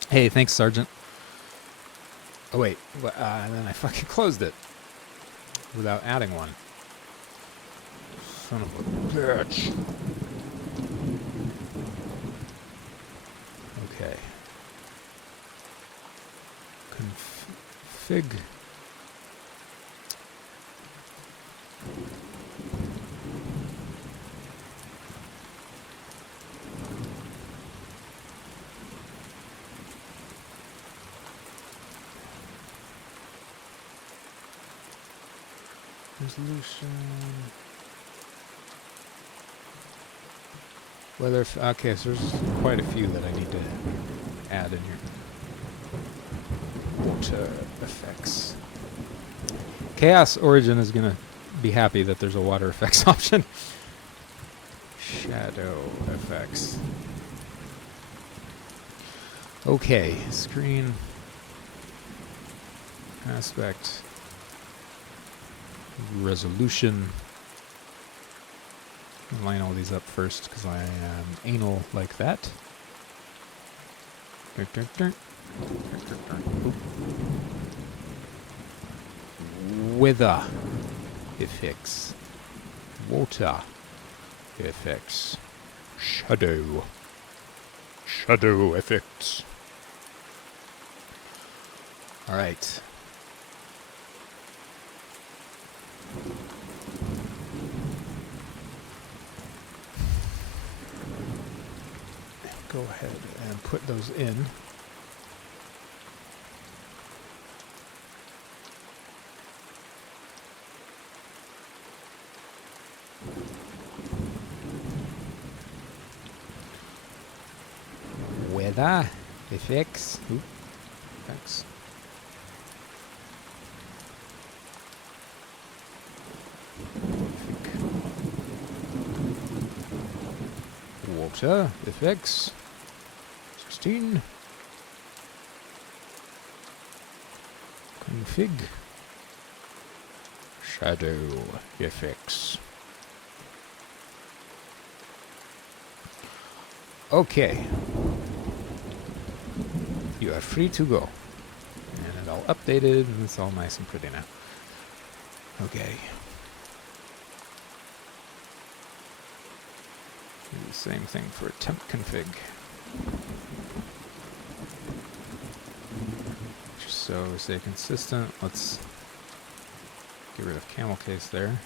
Hey, thanks, Sergeant. Oh wait, and then I fucking closed it without adding one. Son of a bitch. Okay. Config. Resolution. Weather. Okay, so there's quite a few that I need to add in here. Water effects. Chaos Origin is gonna be happy that there's a water effects option. Shadow effects. Okay, screen. Aspect. Resolution. Line all these up first because I am anal like that. Weather effects. Water effects. Shadow. Shadow effects. Alright. Go ahead and put those in. Weather effects. Oop. Effects. Water effects. 16. Config. Shadow effects. Okay. You are free to go. And it all updated and it's all nice and pretty now. Okay. Do the same thing for temp config. Just so we stay consistent, let's get rid of camel case there.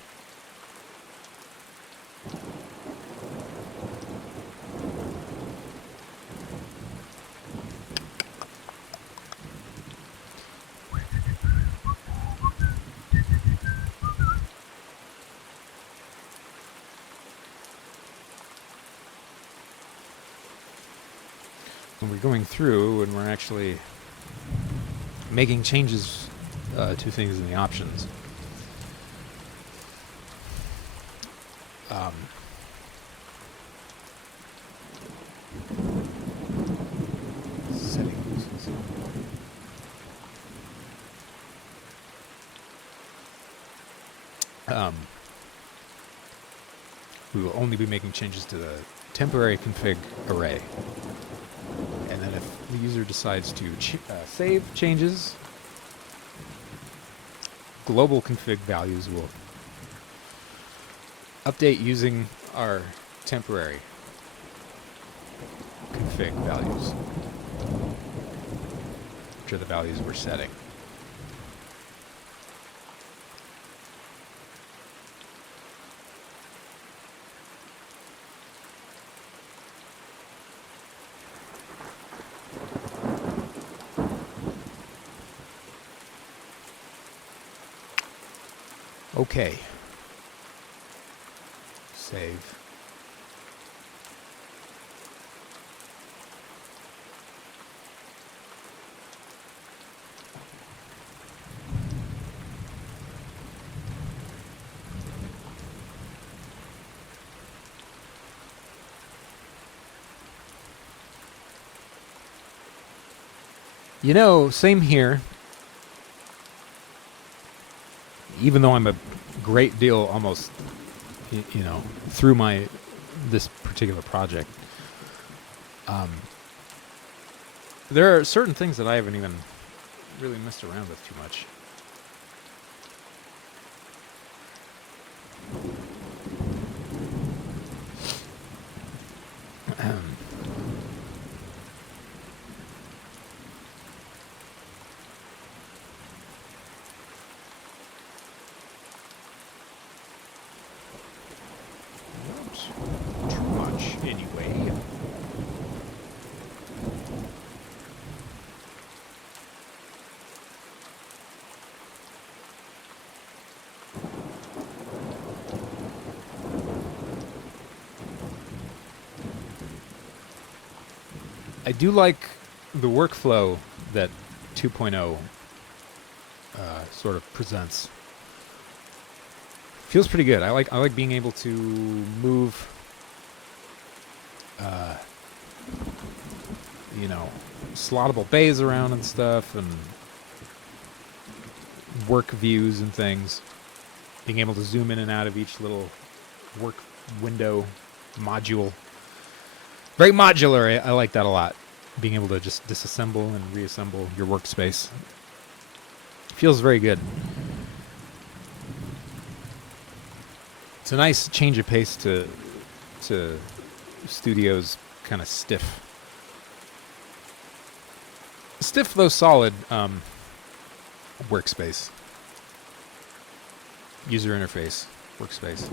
When we're going through and we're actually making changes to things in the options. Settings. We will only be making changes to the temporary config array. And then if the user decides to save changes, global config values will update using our temporary config values, which are the values we're setting. Okay. Save. You know, same here. even though I'm a great deal almost, through this particular project, there are certain things that I haven't even really messed around with too much. Not too much, anyway. I do like the workflow that 2.0 sort of presents. Feels pretty good. I like being able to move, slottable bays around and stuff, and work views and things. Being able to zoom in and out of each little work window module. Very modular. I like that a lot. Being able to just disassemble and reassemble your workspace. Feels very good. It's a nice change of pace to Studio's kind of stiff though solid workspace. User interface workspace.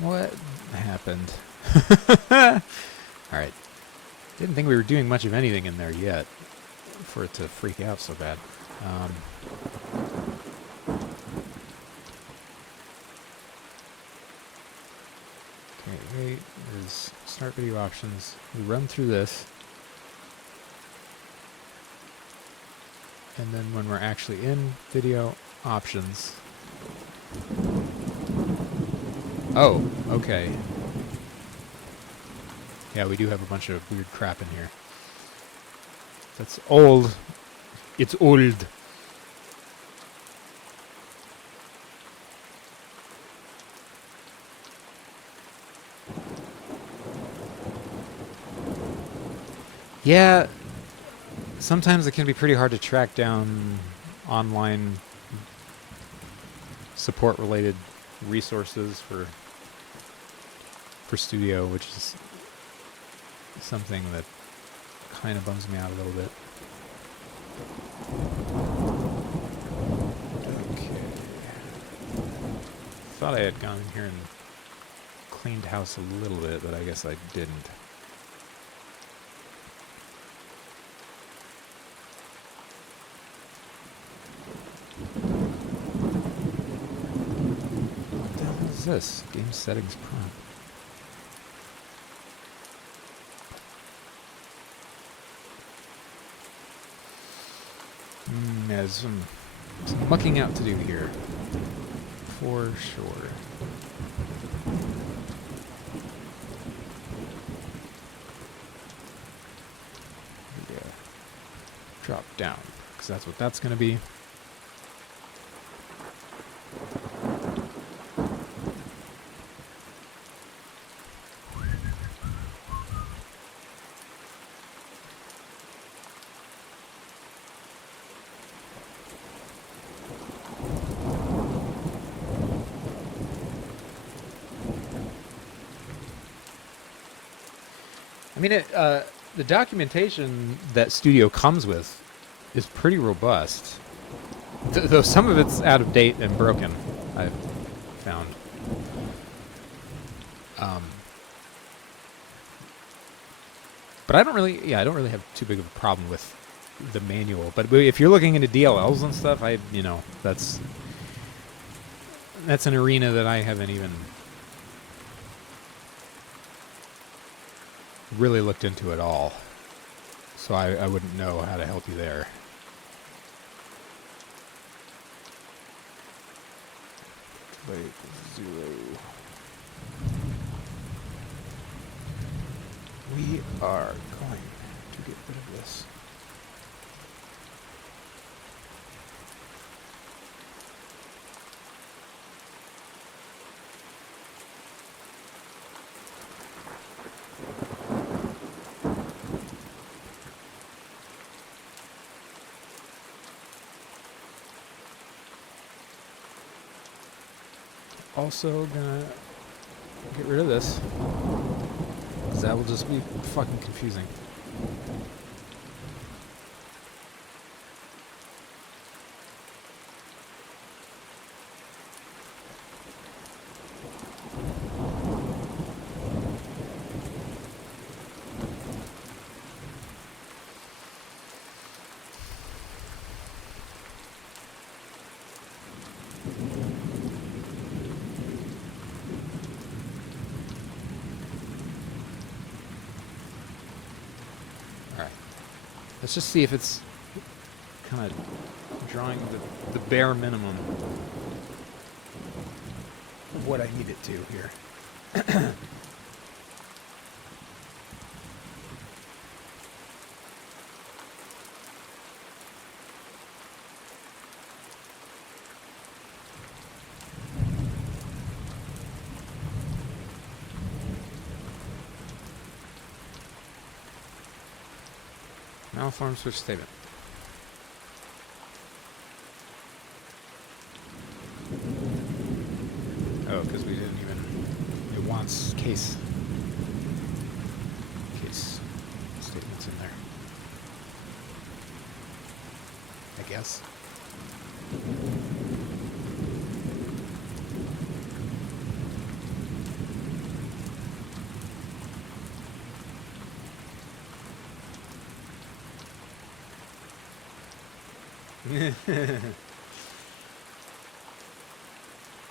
What happened? Alright. Didn't think we were doing much of anything in there yet for it to freak out so bad. Okay, wait. There's start video options. We run through this. And then when we're actually in video options... Oh, okay. Yeah, we do have a bunch of weird crap in here. That's old. It's old. Yeah, sometimes it can be pretty hard to track down online support-related resources for Studio, which is something that kind of bums me out a little bit. Okay. Thought I had gone in here and cleaned house a little bit, but I guess I didn't. What the hell is this? Game settings prompt. Yeah, there's some mucking out to do here. For sure. Yeah. Drop down, because that's what that's going to be. I mean, the documentation that Studio comes with is pretty robust. Though some of it's out of date and broken, I've found. But I don't really have too big of a problem with the manual. But if you're looking into DLLs and stuff, that's an arena that I haven't even really looked into at all. So I wouldn't know how to help you there. Wait, 0. We are going to get rid of this. Also gonna get rid of this, because that will just be fucking confusing. Let's just see if it's kind of drawing the bare minimum of what I need it to here. Malform switch statement. Oh, because we didn't even... It wants case statements in there. I guess.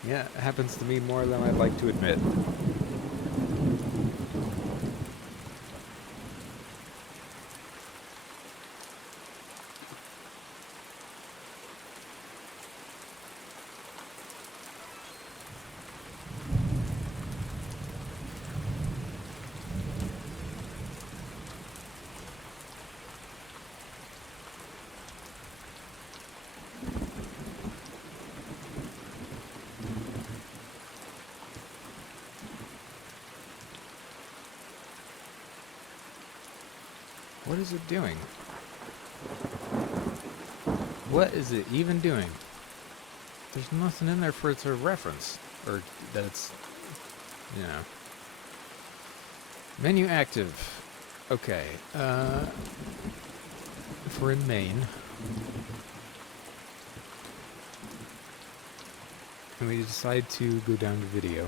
Yeah, it happens to me more than I'd like to admit. What is it doing? What is it even doing? There's nothing in there for it to reference. Or that it's, you know. Menu active. Okay. If we're in main. And we decide to go down to video.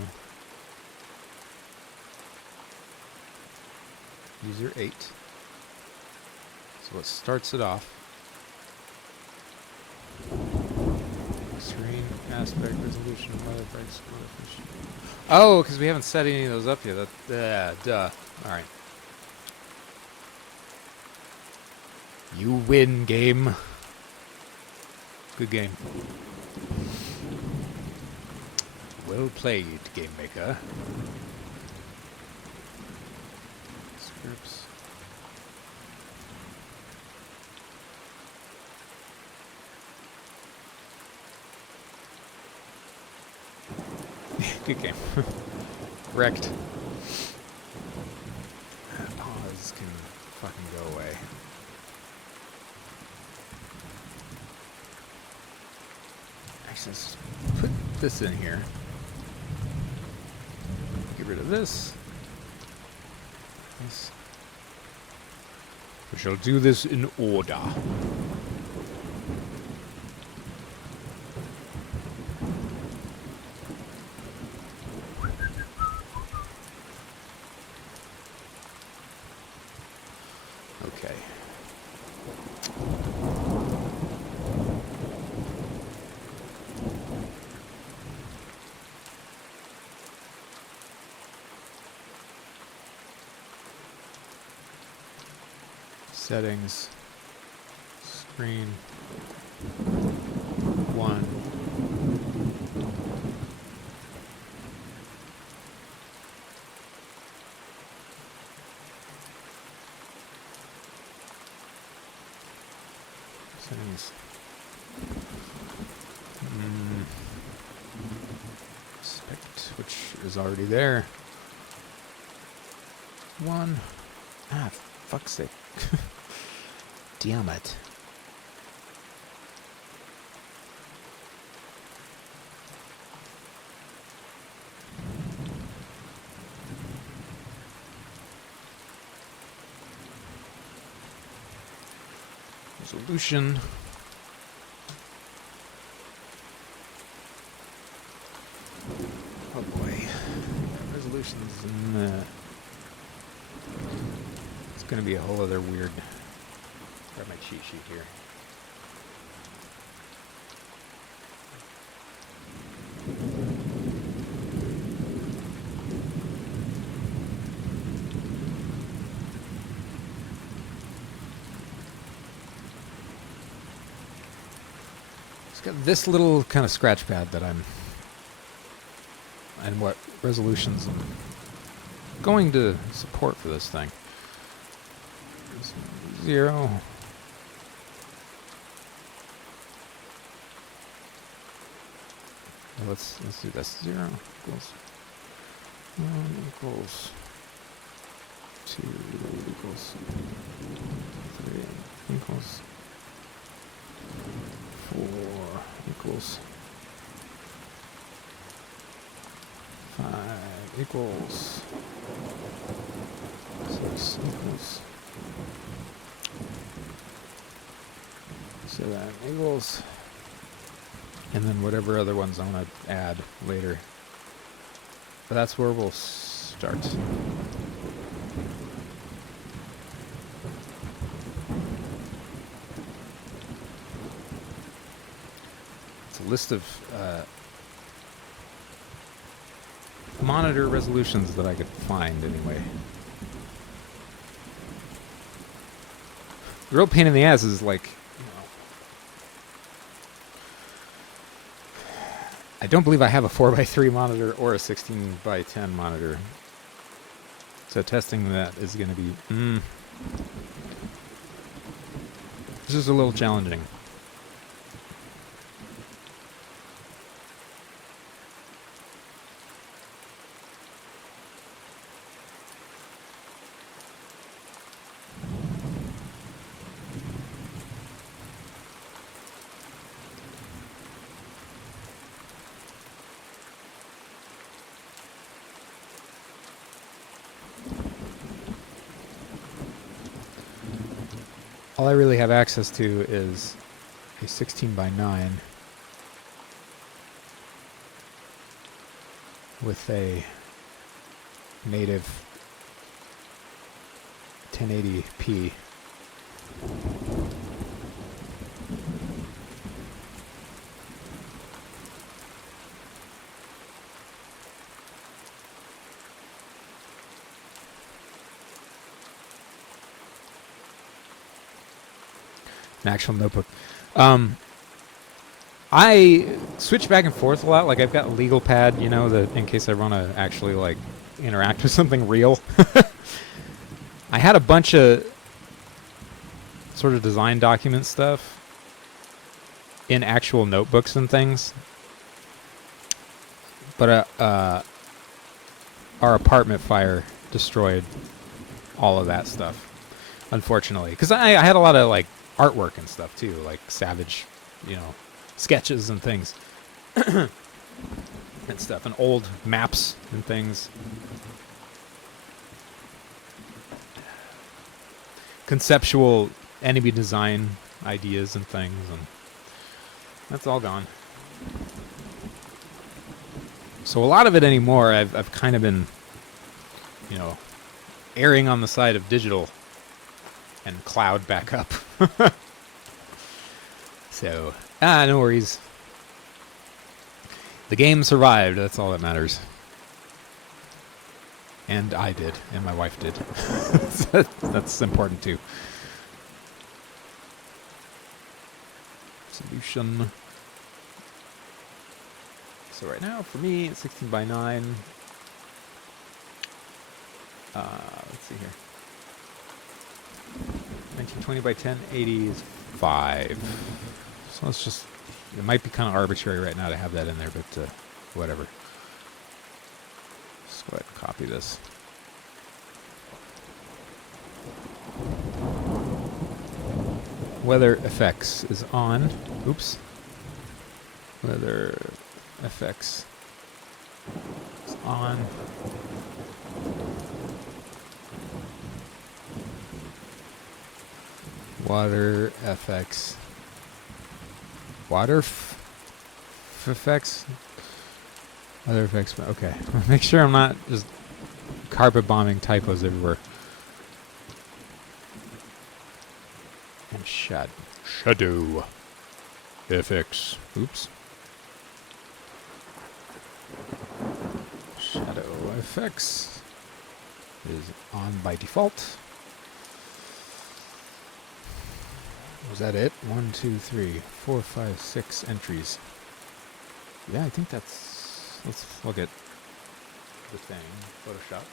User 8. So it starts it off. Screen, aspect, resolution, weather, breaks, coefficient. Oh, because we haven't set any of those up yet. Duh. Alright. You win, game. Good game. Well played, Game Maker. Scripts. Good game. Wrecked. Pause can fucking go away. Actually, let's put this in here. Get rid of this. This. We shall do this in order. Okay. Settings, screen 1. Settings. Spect, which is already there. 1. Ah, fuck's sake. Damn it. Resolution. Oh boy. Resolutions. It's going to be a whole other weird. Grab my cheat sheet here. It's got this little kind of scratch pad that I'm, and what resolutions I'm going to support for this thing. 0. Let's do this. 0 equals 1 equals 2 equals 3 equals 4 equals 5 equals 6 equals 7 equals, and then whatever other ones I want to add later. But that's where we'll start. It's a list of monitor resolutions that I could find anyway. The real pain in the ass is like, I don't believe I have a 4x3 monitor or a 16x10 monitor. So testing that is going to be... This is a little challenging. All I really have access to is a 16x9 with a native 1080p. An actual notebook. I switch back and forth a lot. Like I've got a legal pad, you know, that in case I want to actually like interact with something real. I had a bunch of sort of design document stuff in actual notebooks and things, but our apartment fire destroyed all of that stuff, unfortunately, because I had a lot of like artwork and stuff too, like Savage, you know, sketches and things and stuff, and old maps and things. conceptual enemy design ideas and things, and that's all gone. So a lot of it anymore, I've kind of been, you know, erring on the side of digital and cloud backup. So, no worries. The game survived, that's all that matters. And I did, and my wife did. That's important too. Solution. So right now, for me, it's 16 by 9. Let's see here. 1920 by 1080 is 5. So let's just... It might be kind of arbitrary right now to have that in there, but whatever. Just go ahead and copy this. Weather effects is on. Oops. Weather effects is on. Water effects. Water effects? Weather effects. Okay. Make sure I'm not just carpet bombing typos everywhere. And shadow effects. Oops. Shadow effects is on by default. Was that it? 1, 2, 3, 4, 5, 6 entries. Yeah, I think that's... Let's look at the thing. Photoshop.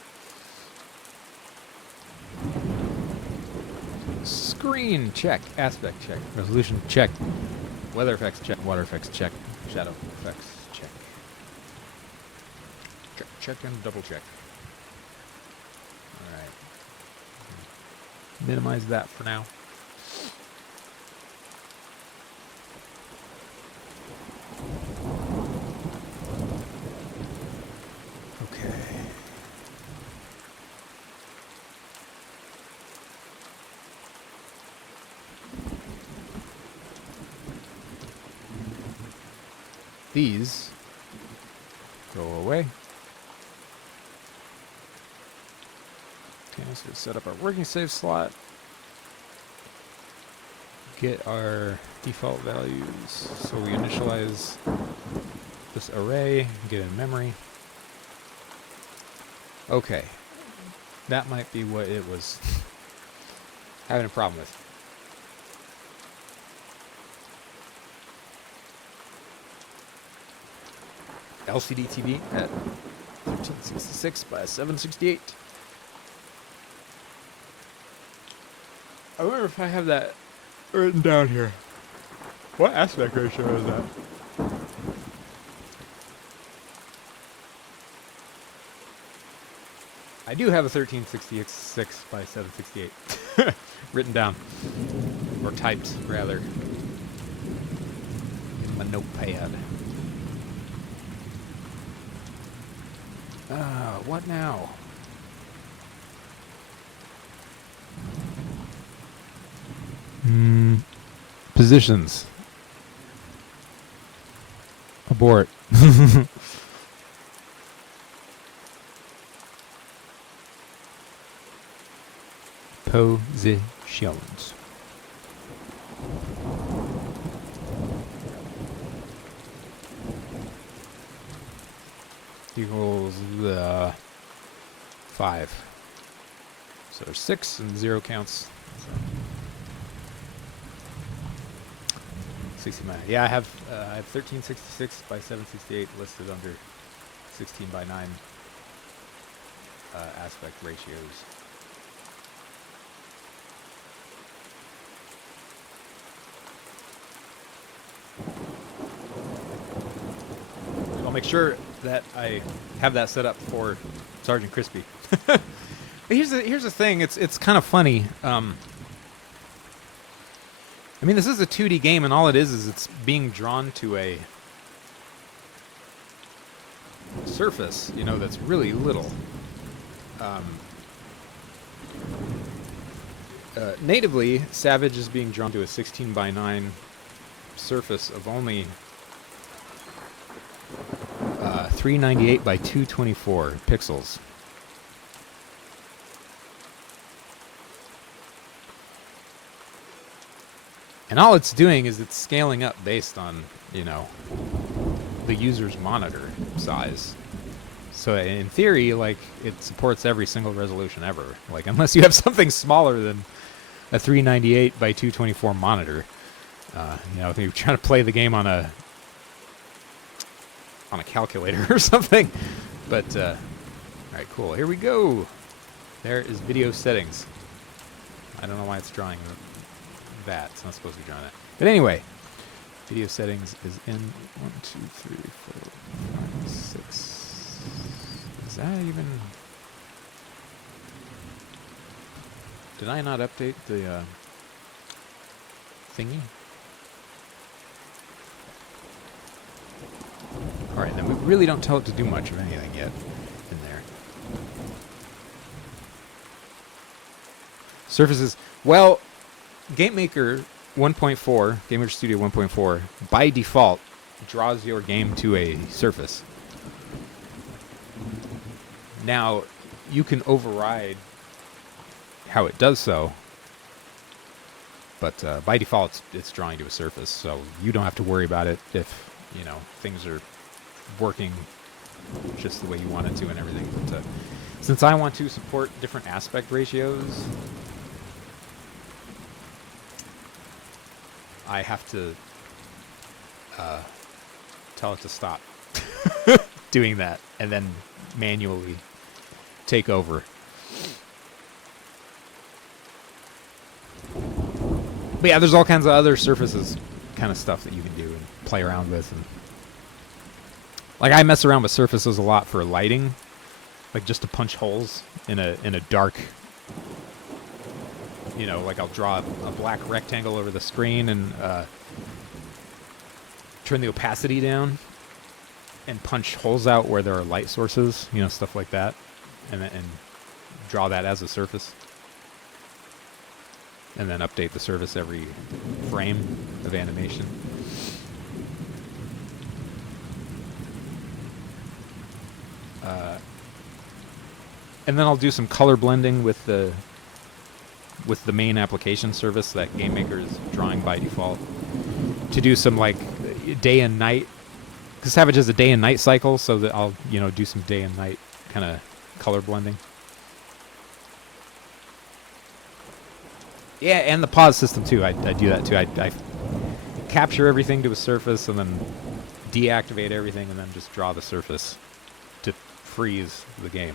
Screen check. Aspect check. Resolution check. Weather effects check. Water effects check. Shadow effects check. Check, check, and double check. Alright. Minimize that for now. These go away. Okay, so set up our working save slot. Get our default values. So we initialize this array, get in memory. Okay. That might be what it was having a problem with. LCD TV at 1366 by 768. I wonder if I have that written down here. What aspect ratio is that? I do have a 1366 by 768 written down. Or typed, rather. In my notepad. What now? Positions. Abort. Positions. Equals 5. So there's 6 and 0 counts. So 69. Yeah, I have 1366 by 768 listed under 16 by 9 aspect ratios. I'll make sure that I have that set up for Sergeant Crispy. But here's the thing. It's kind of funny. I mean, this is a 2D game, and all it is it's being drawn to a surface, you know, that's really little. Natively, Savage is being drawn to a 16 by 9 surface of only 398 by 224 pixels. And all it's doing is it's scaling up based on, you know, the user's monitor size. So in theory, like, it supports every single resolution ever. Like, unless you have something smaller than a 398 by 224 monitor. You know, if you're trying to play the game on a calculator or something. But, alright, cool. Here we go. There is video settings. I don't know why it's drawing that. It's not supposed to be drawing that. But anyway, video settings is in 1, 2, 3, 4, 5, 6. Is that even... Did I not update the thingy? Alright, then we really don't tell it to do much of anything yet in there. Surfaces. Well, GameMaker 1.4, GameMaker Studio 1.4, by default, draws your game to a surface. Now, you can override how it does so, but by default, it's drawing to a surface, so you don't have to worry about it if, you know, things are working just the way you want it to and everything. But since I want to support different aspect ratios, I have to tell it to stop doing that and then manually take over. But yeah, there's all kinds of other surfaces kind of stuff that you can do and play around with. And like, I mess around with surfaces a lot for lighting, like just to punch holes in a dark, you know, like I'll draw a black rectangle over the screen and turn the opacity down and punch holes out where there are light sources, you know, stuff like that, and draw that as a surface. And then update the surface every frame of animation. And then I'll do some color blending with the main application service that GameMaker is drawing by default, to do some like day and night, because Savage has a day and night cycle, so that I'll, you know, do some day and night kind of color blending. Yeah, and the pause system too. I do that too. I capture everything to a surface and then deactivate everything and then just draw the surface to freeze the game.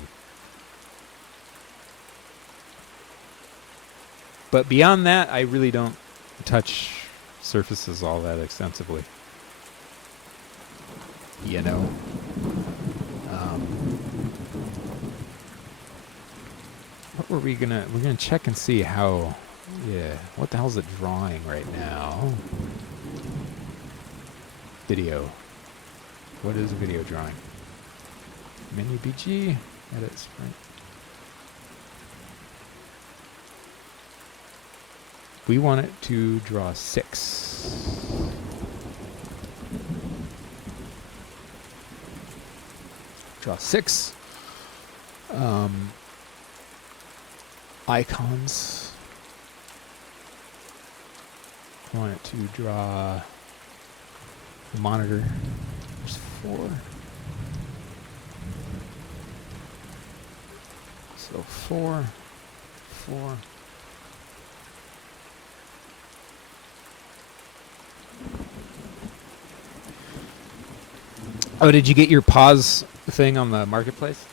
But beyond that, I really don't touch surfaces all that extensively. You know? What were we gonna... We're gonna check and see how... Yeah, what the hell is it drawing right now? Video. What is a video drawing? Menu BG. Edit sprint. We want it to draw 6. Draw 6. Icons. I want it to draw the monitor. There's 4. So 4. Oh, did you get your pause thing on the marketplace?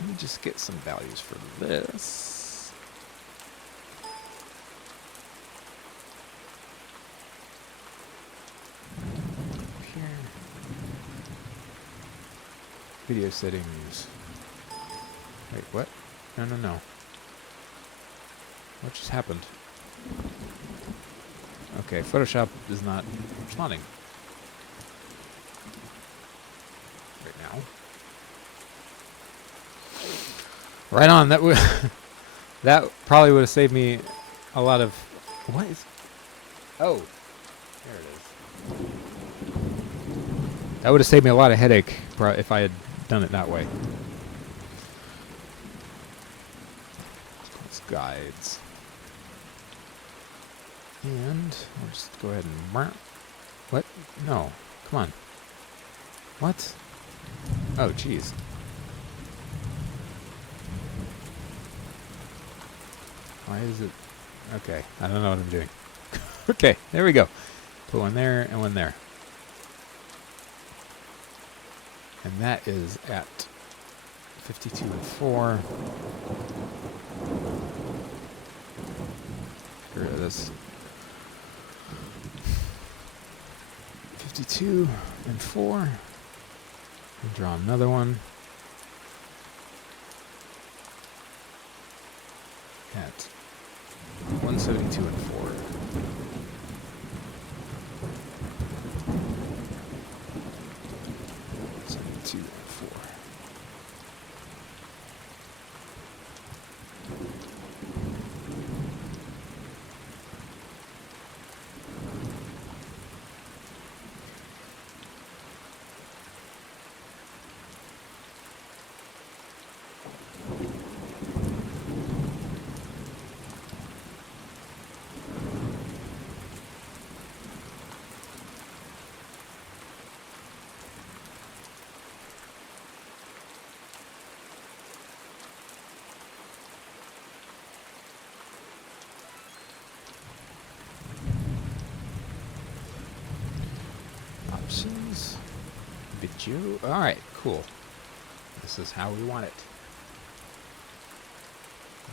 Let me just get some values for this. Here. Video settings. Wait, what? No. What just happened? Okay, Photoshop is not responding right now. Right on. That would that probably would have saved me a lot of. What is? Oh, there it is. That would have saved me a lot of headache if I had done it that way. Let's guides. And we'll just go ahead and. What? No. Come on. What? Oh, jeez. Why is it? Okay, I don't know what I'm doing. Okay, there we go. Put one there and one there. And that is at 52 and 4. Get rid of this. 52 and 4. And draw another one. At 172 and 4. Two and 4. Options. Video. Alright, cool. This is how we want it.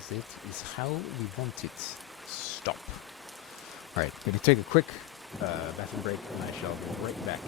This is how we want it. Stop. Alright, we're going to take a quick bathroom break and I shall be right back.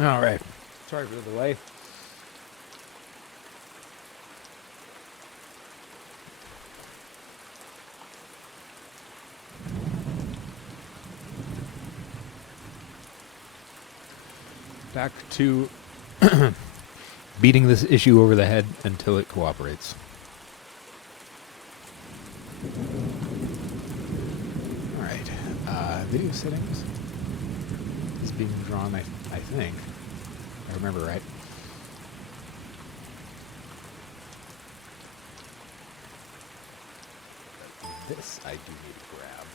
All right. Sorry for the delay. Back to beating this issue over the head until it cooperates. All right. Video settings. It's being drawn, I think. If I remember right. This I do need to grab.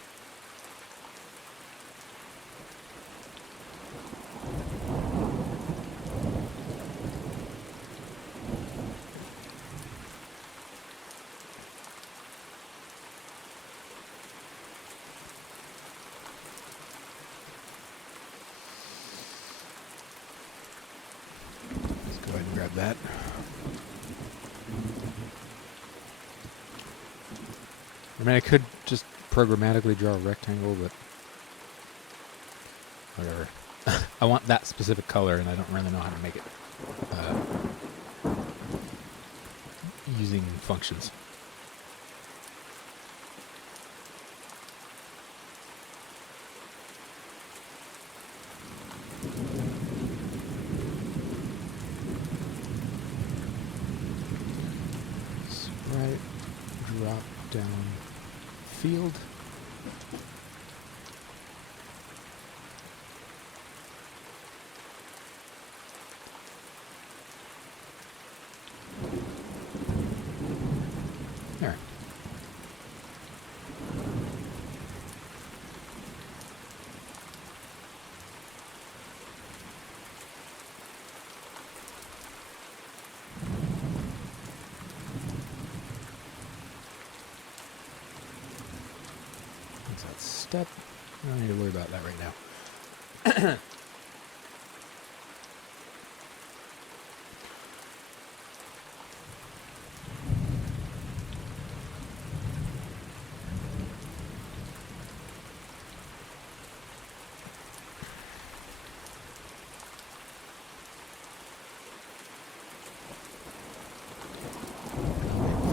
Let's go ahead and grab that. I mean, I could just programmatically draw a rectangle, but whatever. I want that specific color, and I don't really know how to make it using functions. Sprite drop down field. There. What's that step? I don't need to worry about that right now.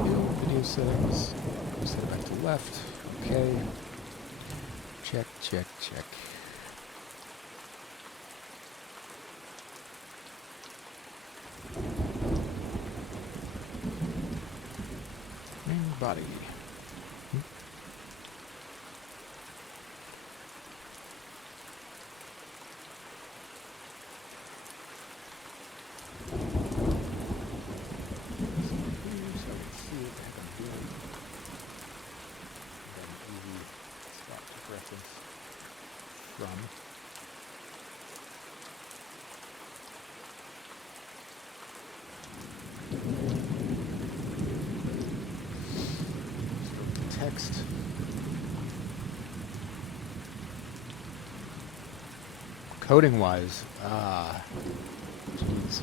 Field, video settings. Set it back to left. Okay. Check, check, check. Main body. From text. Coding wise, jeez.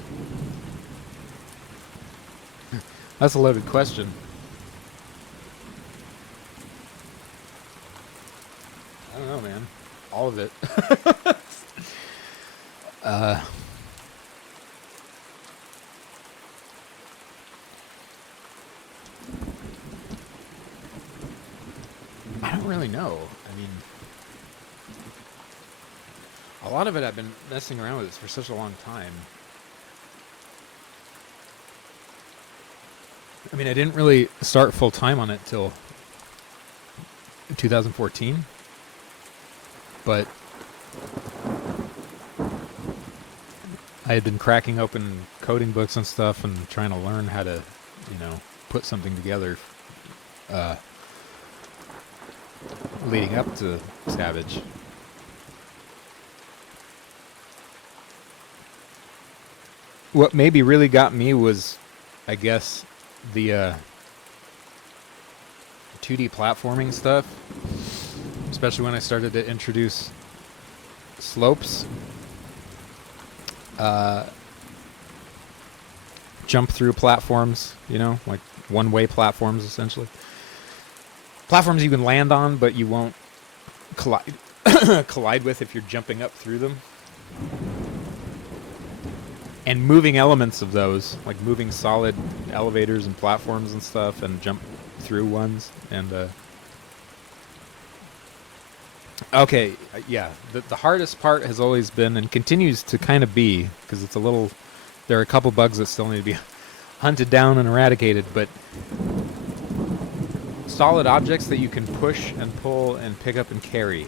That's a loaded question. I don't know, man. All of it. I don't really know. I mean, a lot of it I've been messing around with this for such a long time. I mean, I didn't really start full time on it till 2014, but I had been cracking open coding books and stuff and trying to learn how to, put something together leading up to Savage. What maybe really got me was, I guess, the 2D platforming stuff, especially when I started to introduce slopes, jump through platforms, like one-way platforms, essentially. Platforms you can land on, but you won't collide with if you're jumping up through them. and moving elements of those, like moving solid elevators and platforms and stuff, and jump through ones. And okay, yeah, the hardest part has always been, and continues to kind of be, because it's a little, there are a couple bugs that still need to be hunted down and eradicated, but solid objects that you can push and pull and pick up and carry,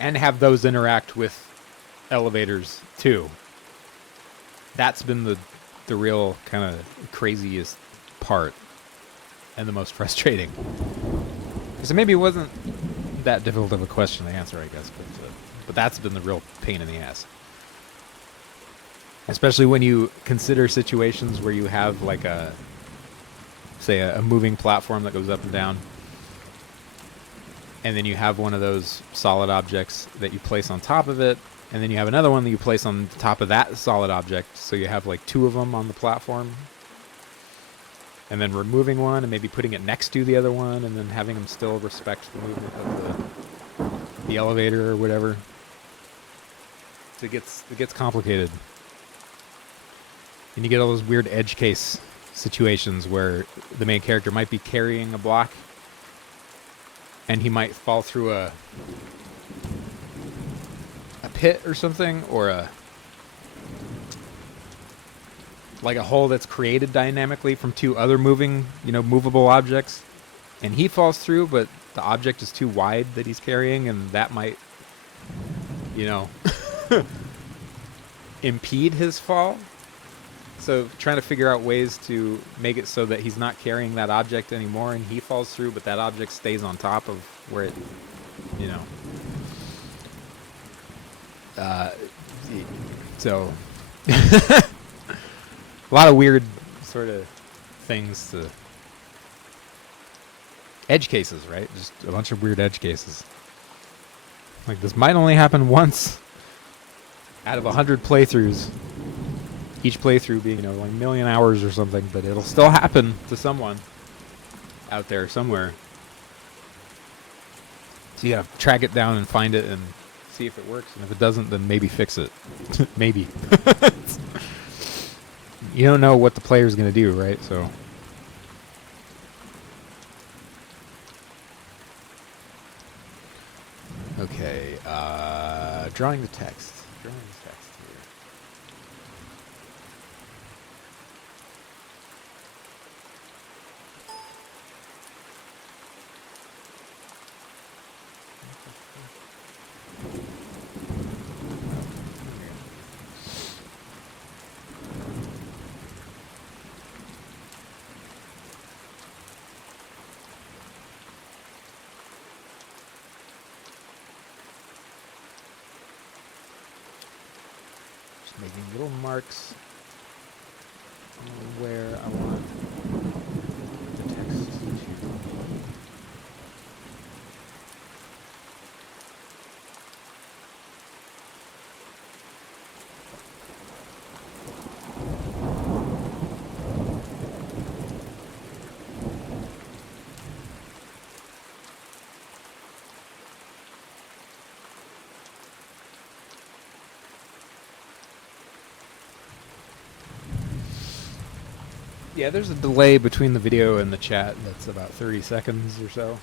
and have those interact with elevators too. That's been the real kind of craziest part and the most frustrating. So maybe it wasn't that difficult of a question to answer, I guess, but that's been the real pain in the ass. Especially when you consider situations where you have like a, say, a moving platform that goes up and down, and then you have one of those solid objects that you place on top of it, and then you have another one that you place on top of that solid object, so you have like two of them on the platform, and then removing one and maybe putting it next to the other one, and then having them still respect the movement of the elevator or whatever. So it gets complicated. And you get all those weird edge case situations where the main character might be carrying a block, and he might fall through a pit or something, or like a hole that's created dynamically from two other movable objects, and he falls through, but the object is too wide that he's carrying, and that might, impede his fall. So trying to figure out ways to make it so that he's not carrying that object anymore and he falls through, but that object stays on top of where it, so a lot of weird sort of things to edge cases, right? Just a bunch of weird edge cases. Like, this might only happen once out of 100 playthroughs. Each playthrough being, like a million hours or something, but it'll still happen to someone out there somewhere. So you gotta track it down and find it and see if it works, and if it doesn't, then maybe fix it. Maybe. You don't know what the player's gonna do, right? So. Okay, drawing the text. Drawing the text here. Making little marks on where I want the text to. Yeah, there's a delay between the video and the chat that's about 30 seconds or so.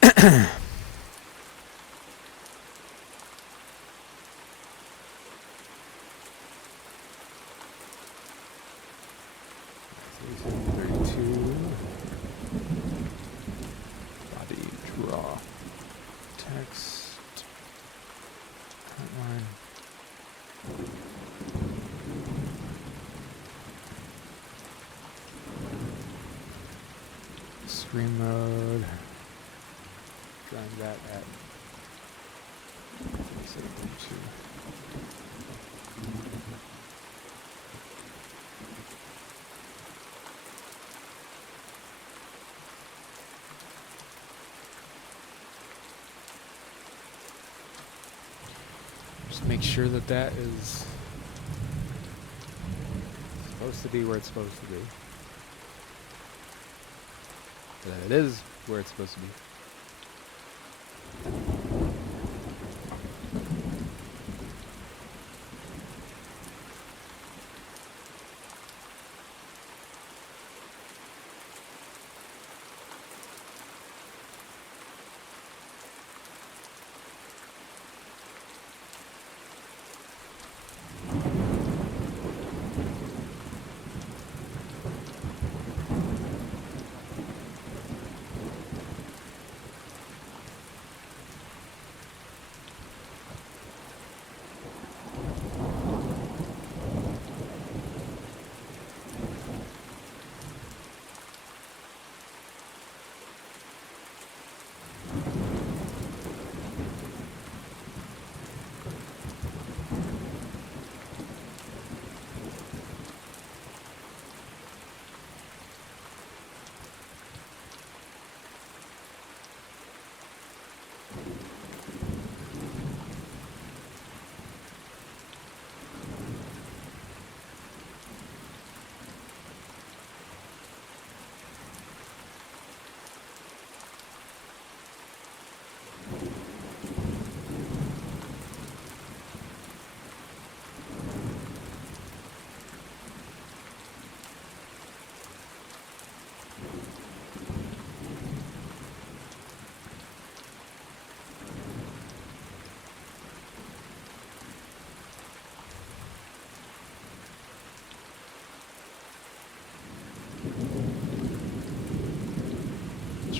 Body draw. Text. Outline. Screen mode. Drawing that at 7.2. Just make sure that that is supposed to be where it's supposed to be. That it is where it's supposed to be.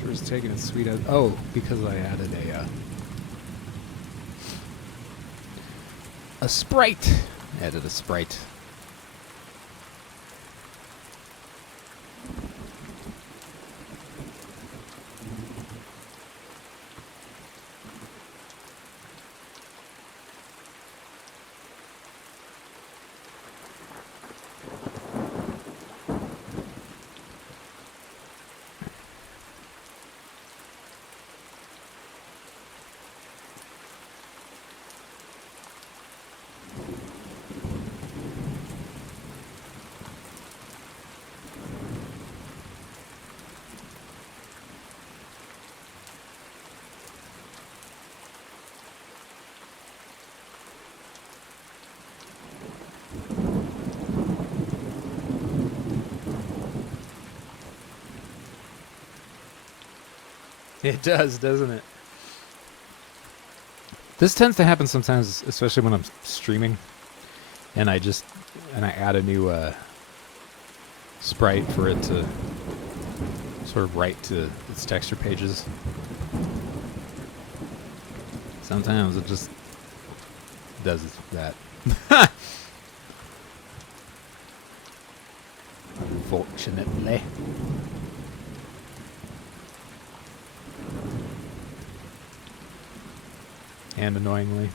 Sure is taking it sweet as... Oh, because I added a sprite. Added a sprite. It does, doesn't it? This tends to happen sometimes, especially when I'm streaming, and I add a new sprite for it to sort of write to its texture pages. Sometimes it just does that. Unfortunately. And annoyingly.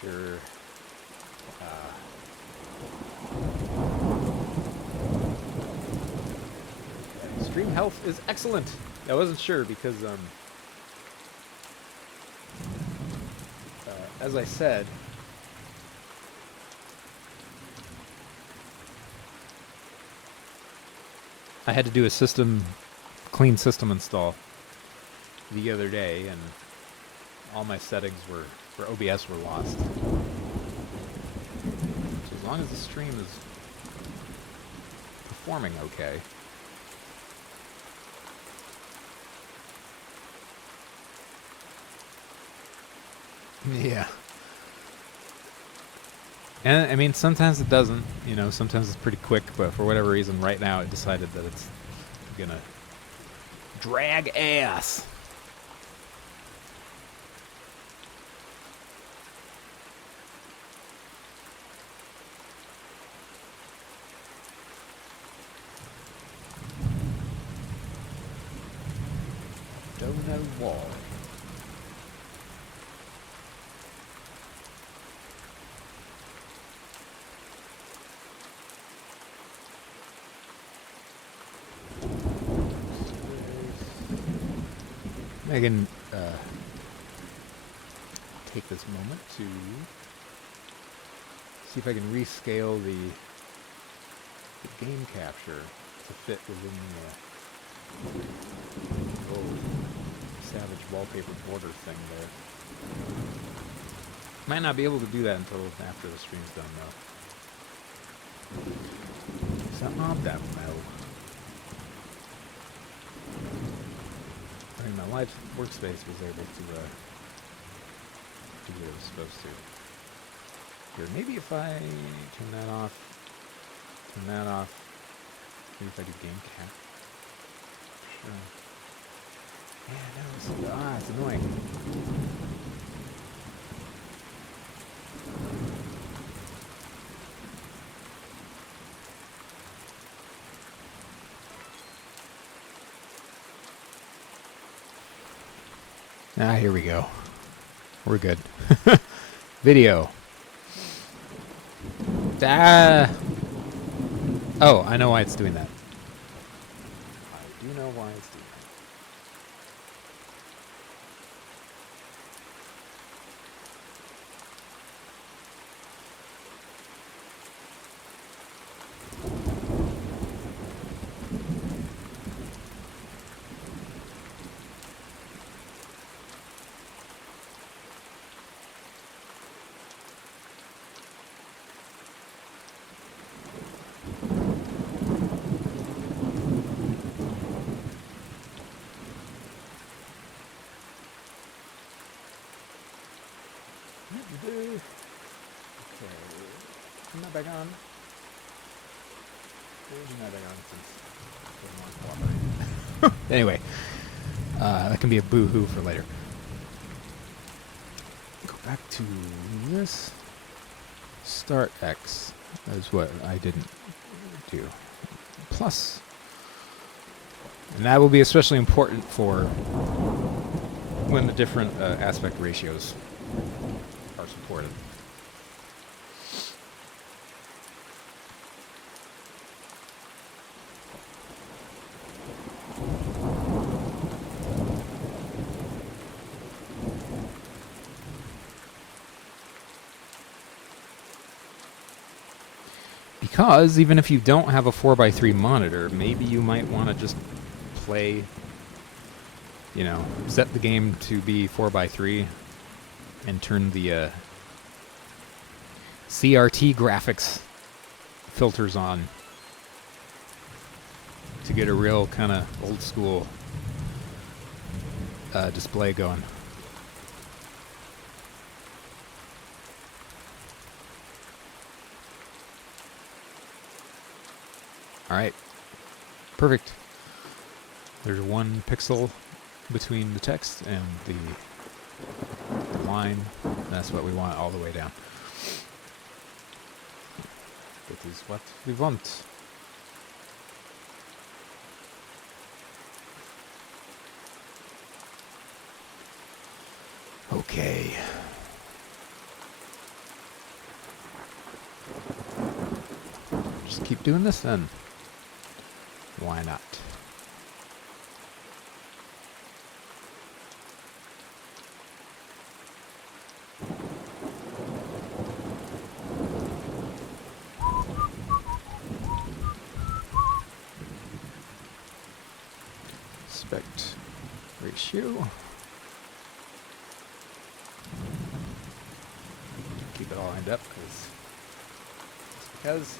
Sure. Stream health is excellent. I wasn't sure because, as I said, I had to do a clean system install the other day, and all my settings for OBS were lost. So as long as the stream is performing okay. Yeah. And, I mean, sometimes it doesn't, you know, sometimes it's pretty quick, but for whatever reason, right now it decided that it's gonna drag ass. Don't know why. I can take this moment to see if I can rescale the game capture to fit within the savage wallpaper border thing there. Might not be able to do that until after the stream's done though. So I don't know. I mean, my live workspace was able to do what it was supposed to. Here, maybe if I turn that off, maybe if I do game cap. Sure. Yeah, no, it's annoying. Ah, here we go. We're good. Video. Ah. Oh, I know why it's doing that. I do know why it's doing that. Okay, I'm not back on. Anyway, that can be a boo-hoo for later. Go back to this. Start X. That's what I didn't do. Plus. And that will be especially important for when the different aspect ratios are supported. Because even if you don't have a 4x3 monitor, maybe you might want to just play, you know, set the game to be 4x3 and turn the CRT graphics filters on to get a real kind of old school display going. Alright, perfect. There's 1 pixel between the text and the line. That's what we want all the way down. That is what we want. Okay. Just keep doing this then. Why not? Aspect ratio. Keep it all lined up because.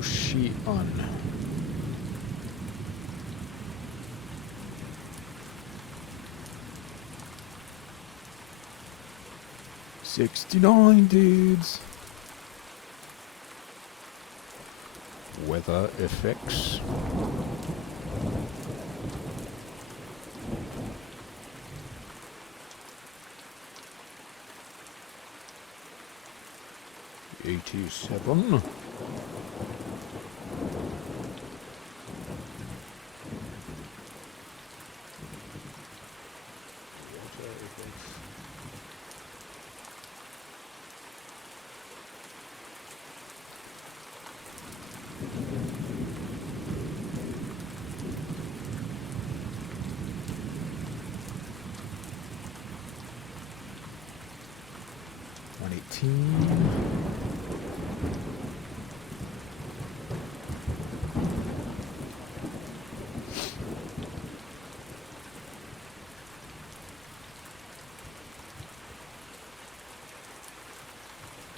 Sheet on. $69 dudes. Weather effects. $87.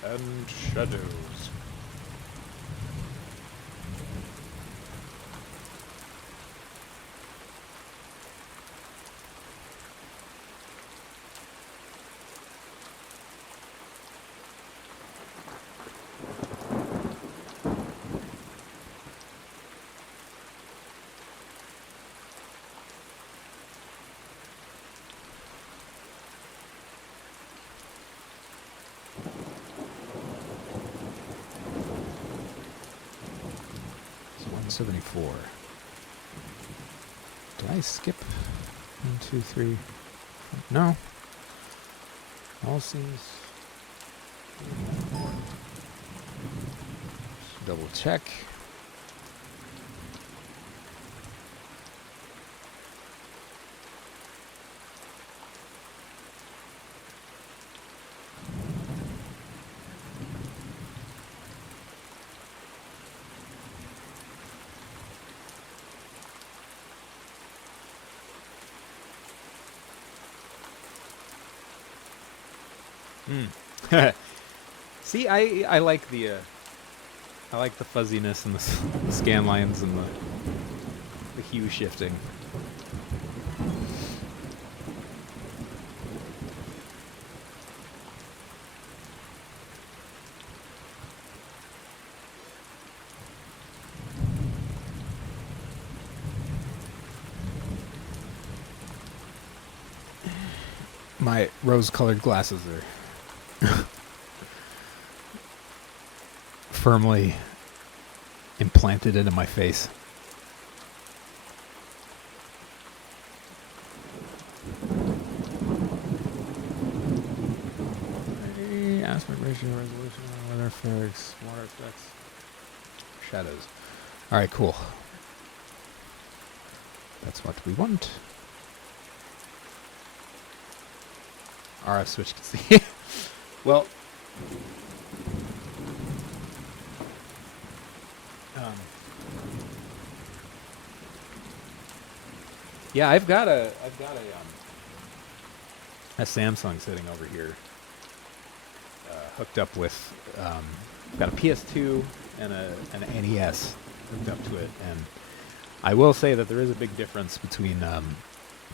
And shadows. It's 174. Did I skip 1, 2, 3? No. All seems. Double check. See, I like the fuzziness and the scan lines and the hue shifting. My rose-colored glasses are firmly implanted into my face. Aspect ratio, resolution, weather effects, water effects, shadows. All right, cool. That's what we want. RF switch can see. Well, yeah, I've got a Samsung sitting over here, hooked up with, got a PS2 and an NES hooked up to it, and I will say that there is a big difference between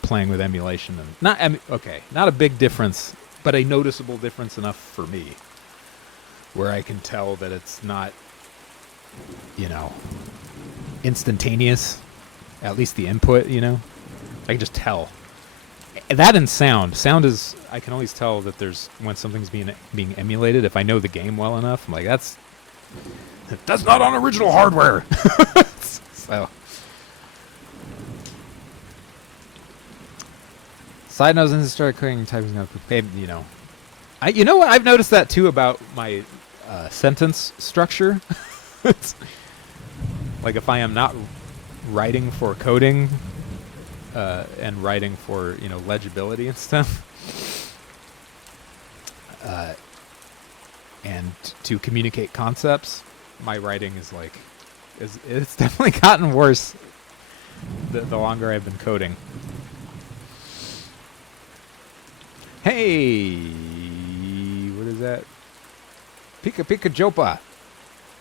playing with emulation and not a big difference, but a noticeable difference enough for me, where I can tell that it's not, instantaneous. At least the input, I can just tell. That and sound. Sound is, I can always tell that there's when something's being emulated. If I know the game well enough, I'm like, that's not on original hardware. So. Side note, since I started cooking, typing up, you know what? I've noticed that too about my sentence structure. It's like if I am not writing for coding and writing for legibility and stuff, and to communicate concepts, my writing is it's definitely gotten worse the longer I've been coding. Hey, what is that? Pika Pika Jopa.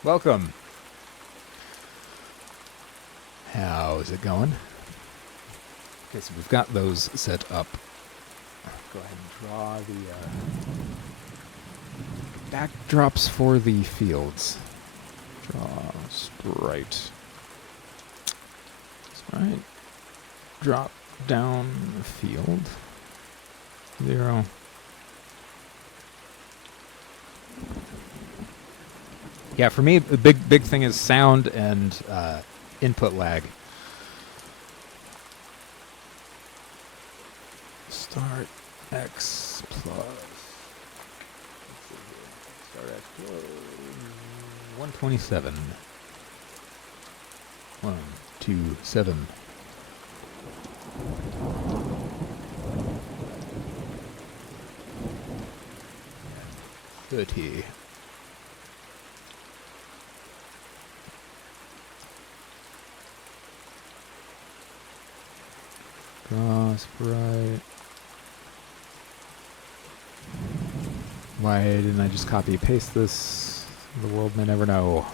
Welcome. How's it going? Okay, so we've got those set up. Go ahead and draw the backdrops for the fields. Draw sprite. Sprite. Drop down the field. 0. Yeah, for me, the big thing is sound and input lag. Start X plus. Start X plus 127. 1, 2, 7. 30. Draw sprite. Why didn't I just copy paste this? The world may never know.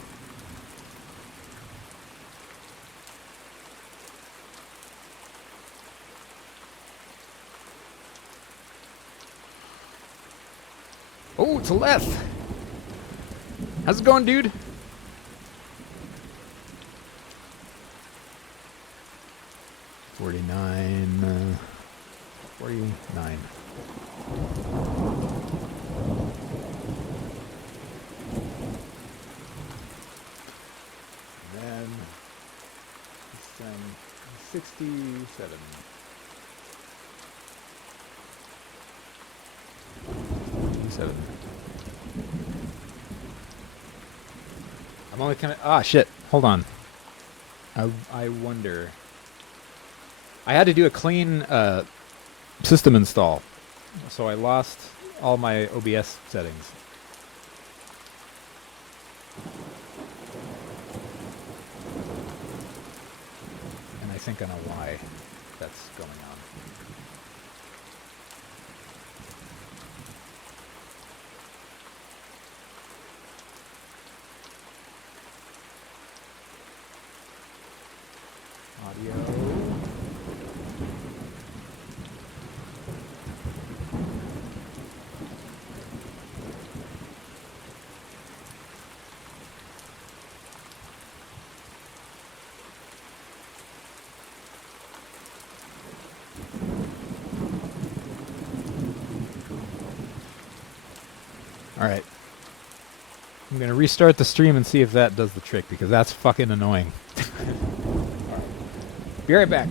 Oh, it's Leth. How's it going, dude? $49. 49. And then it's 67. 7. I'm only kind of shit. Hold on. I wonder. I had to do a clean system install, so I lost all my OBS settings. And I think I know why that's going on. Alright. I'm gonna restart the stream and see if that does the trick, because that's fucking annoying. Alright. Be right back.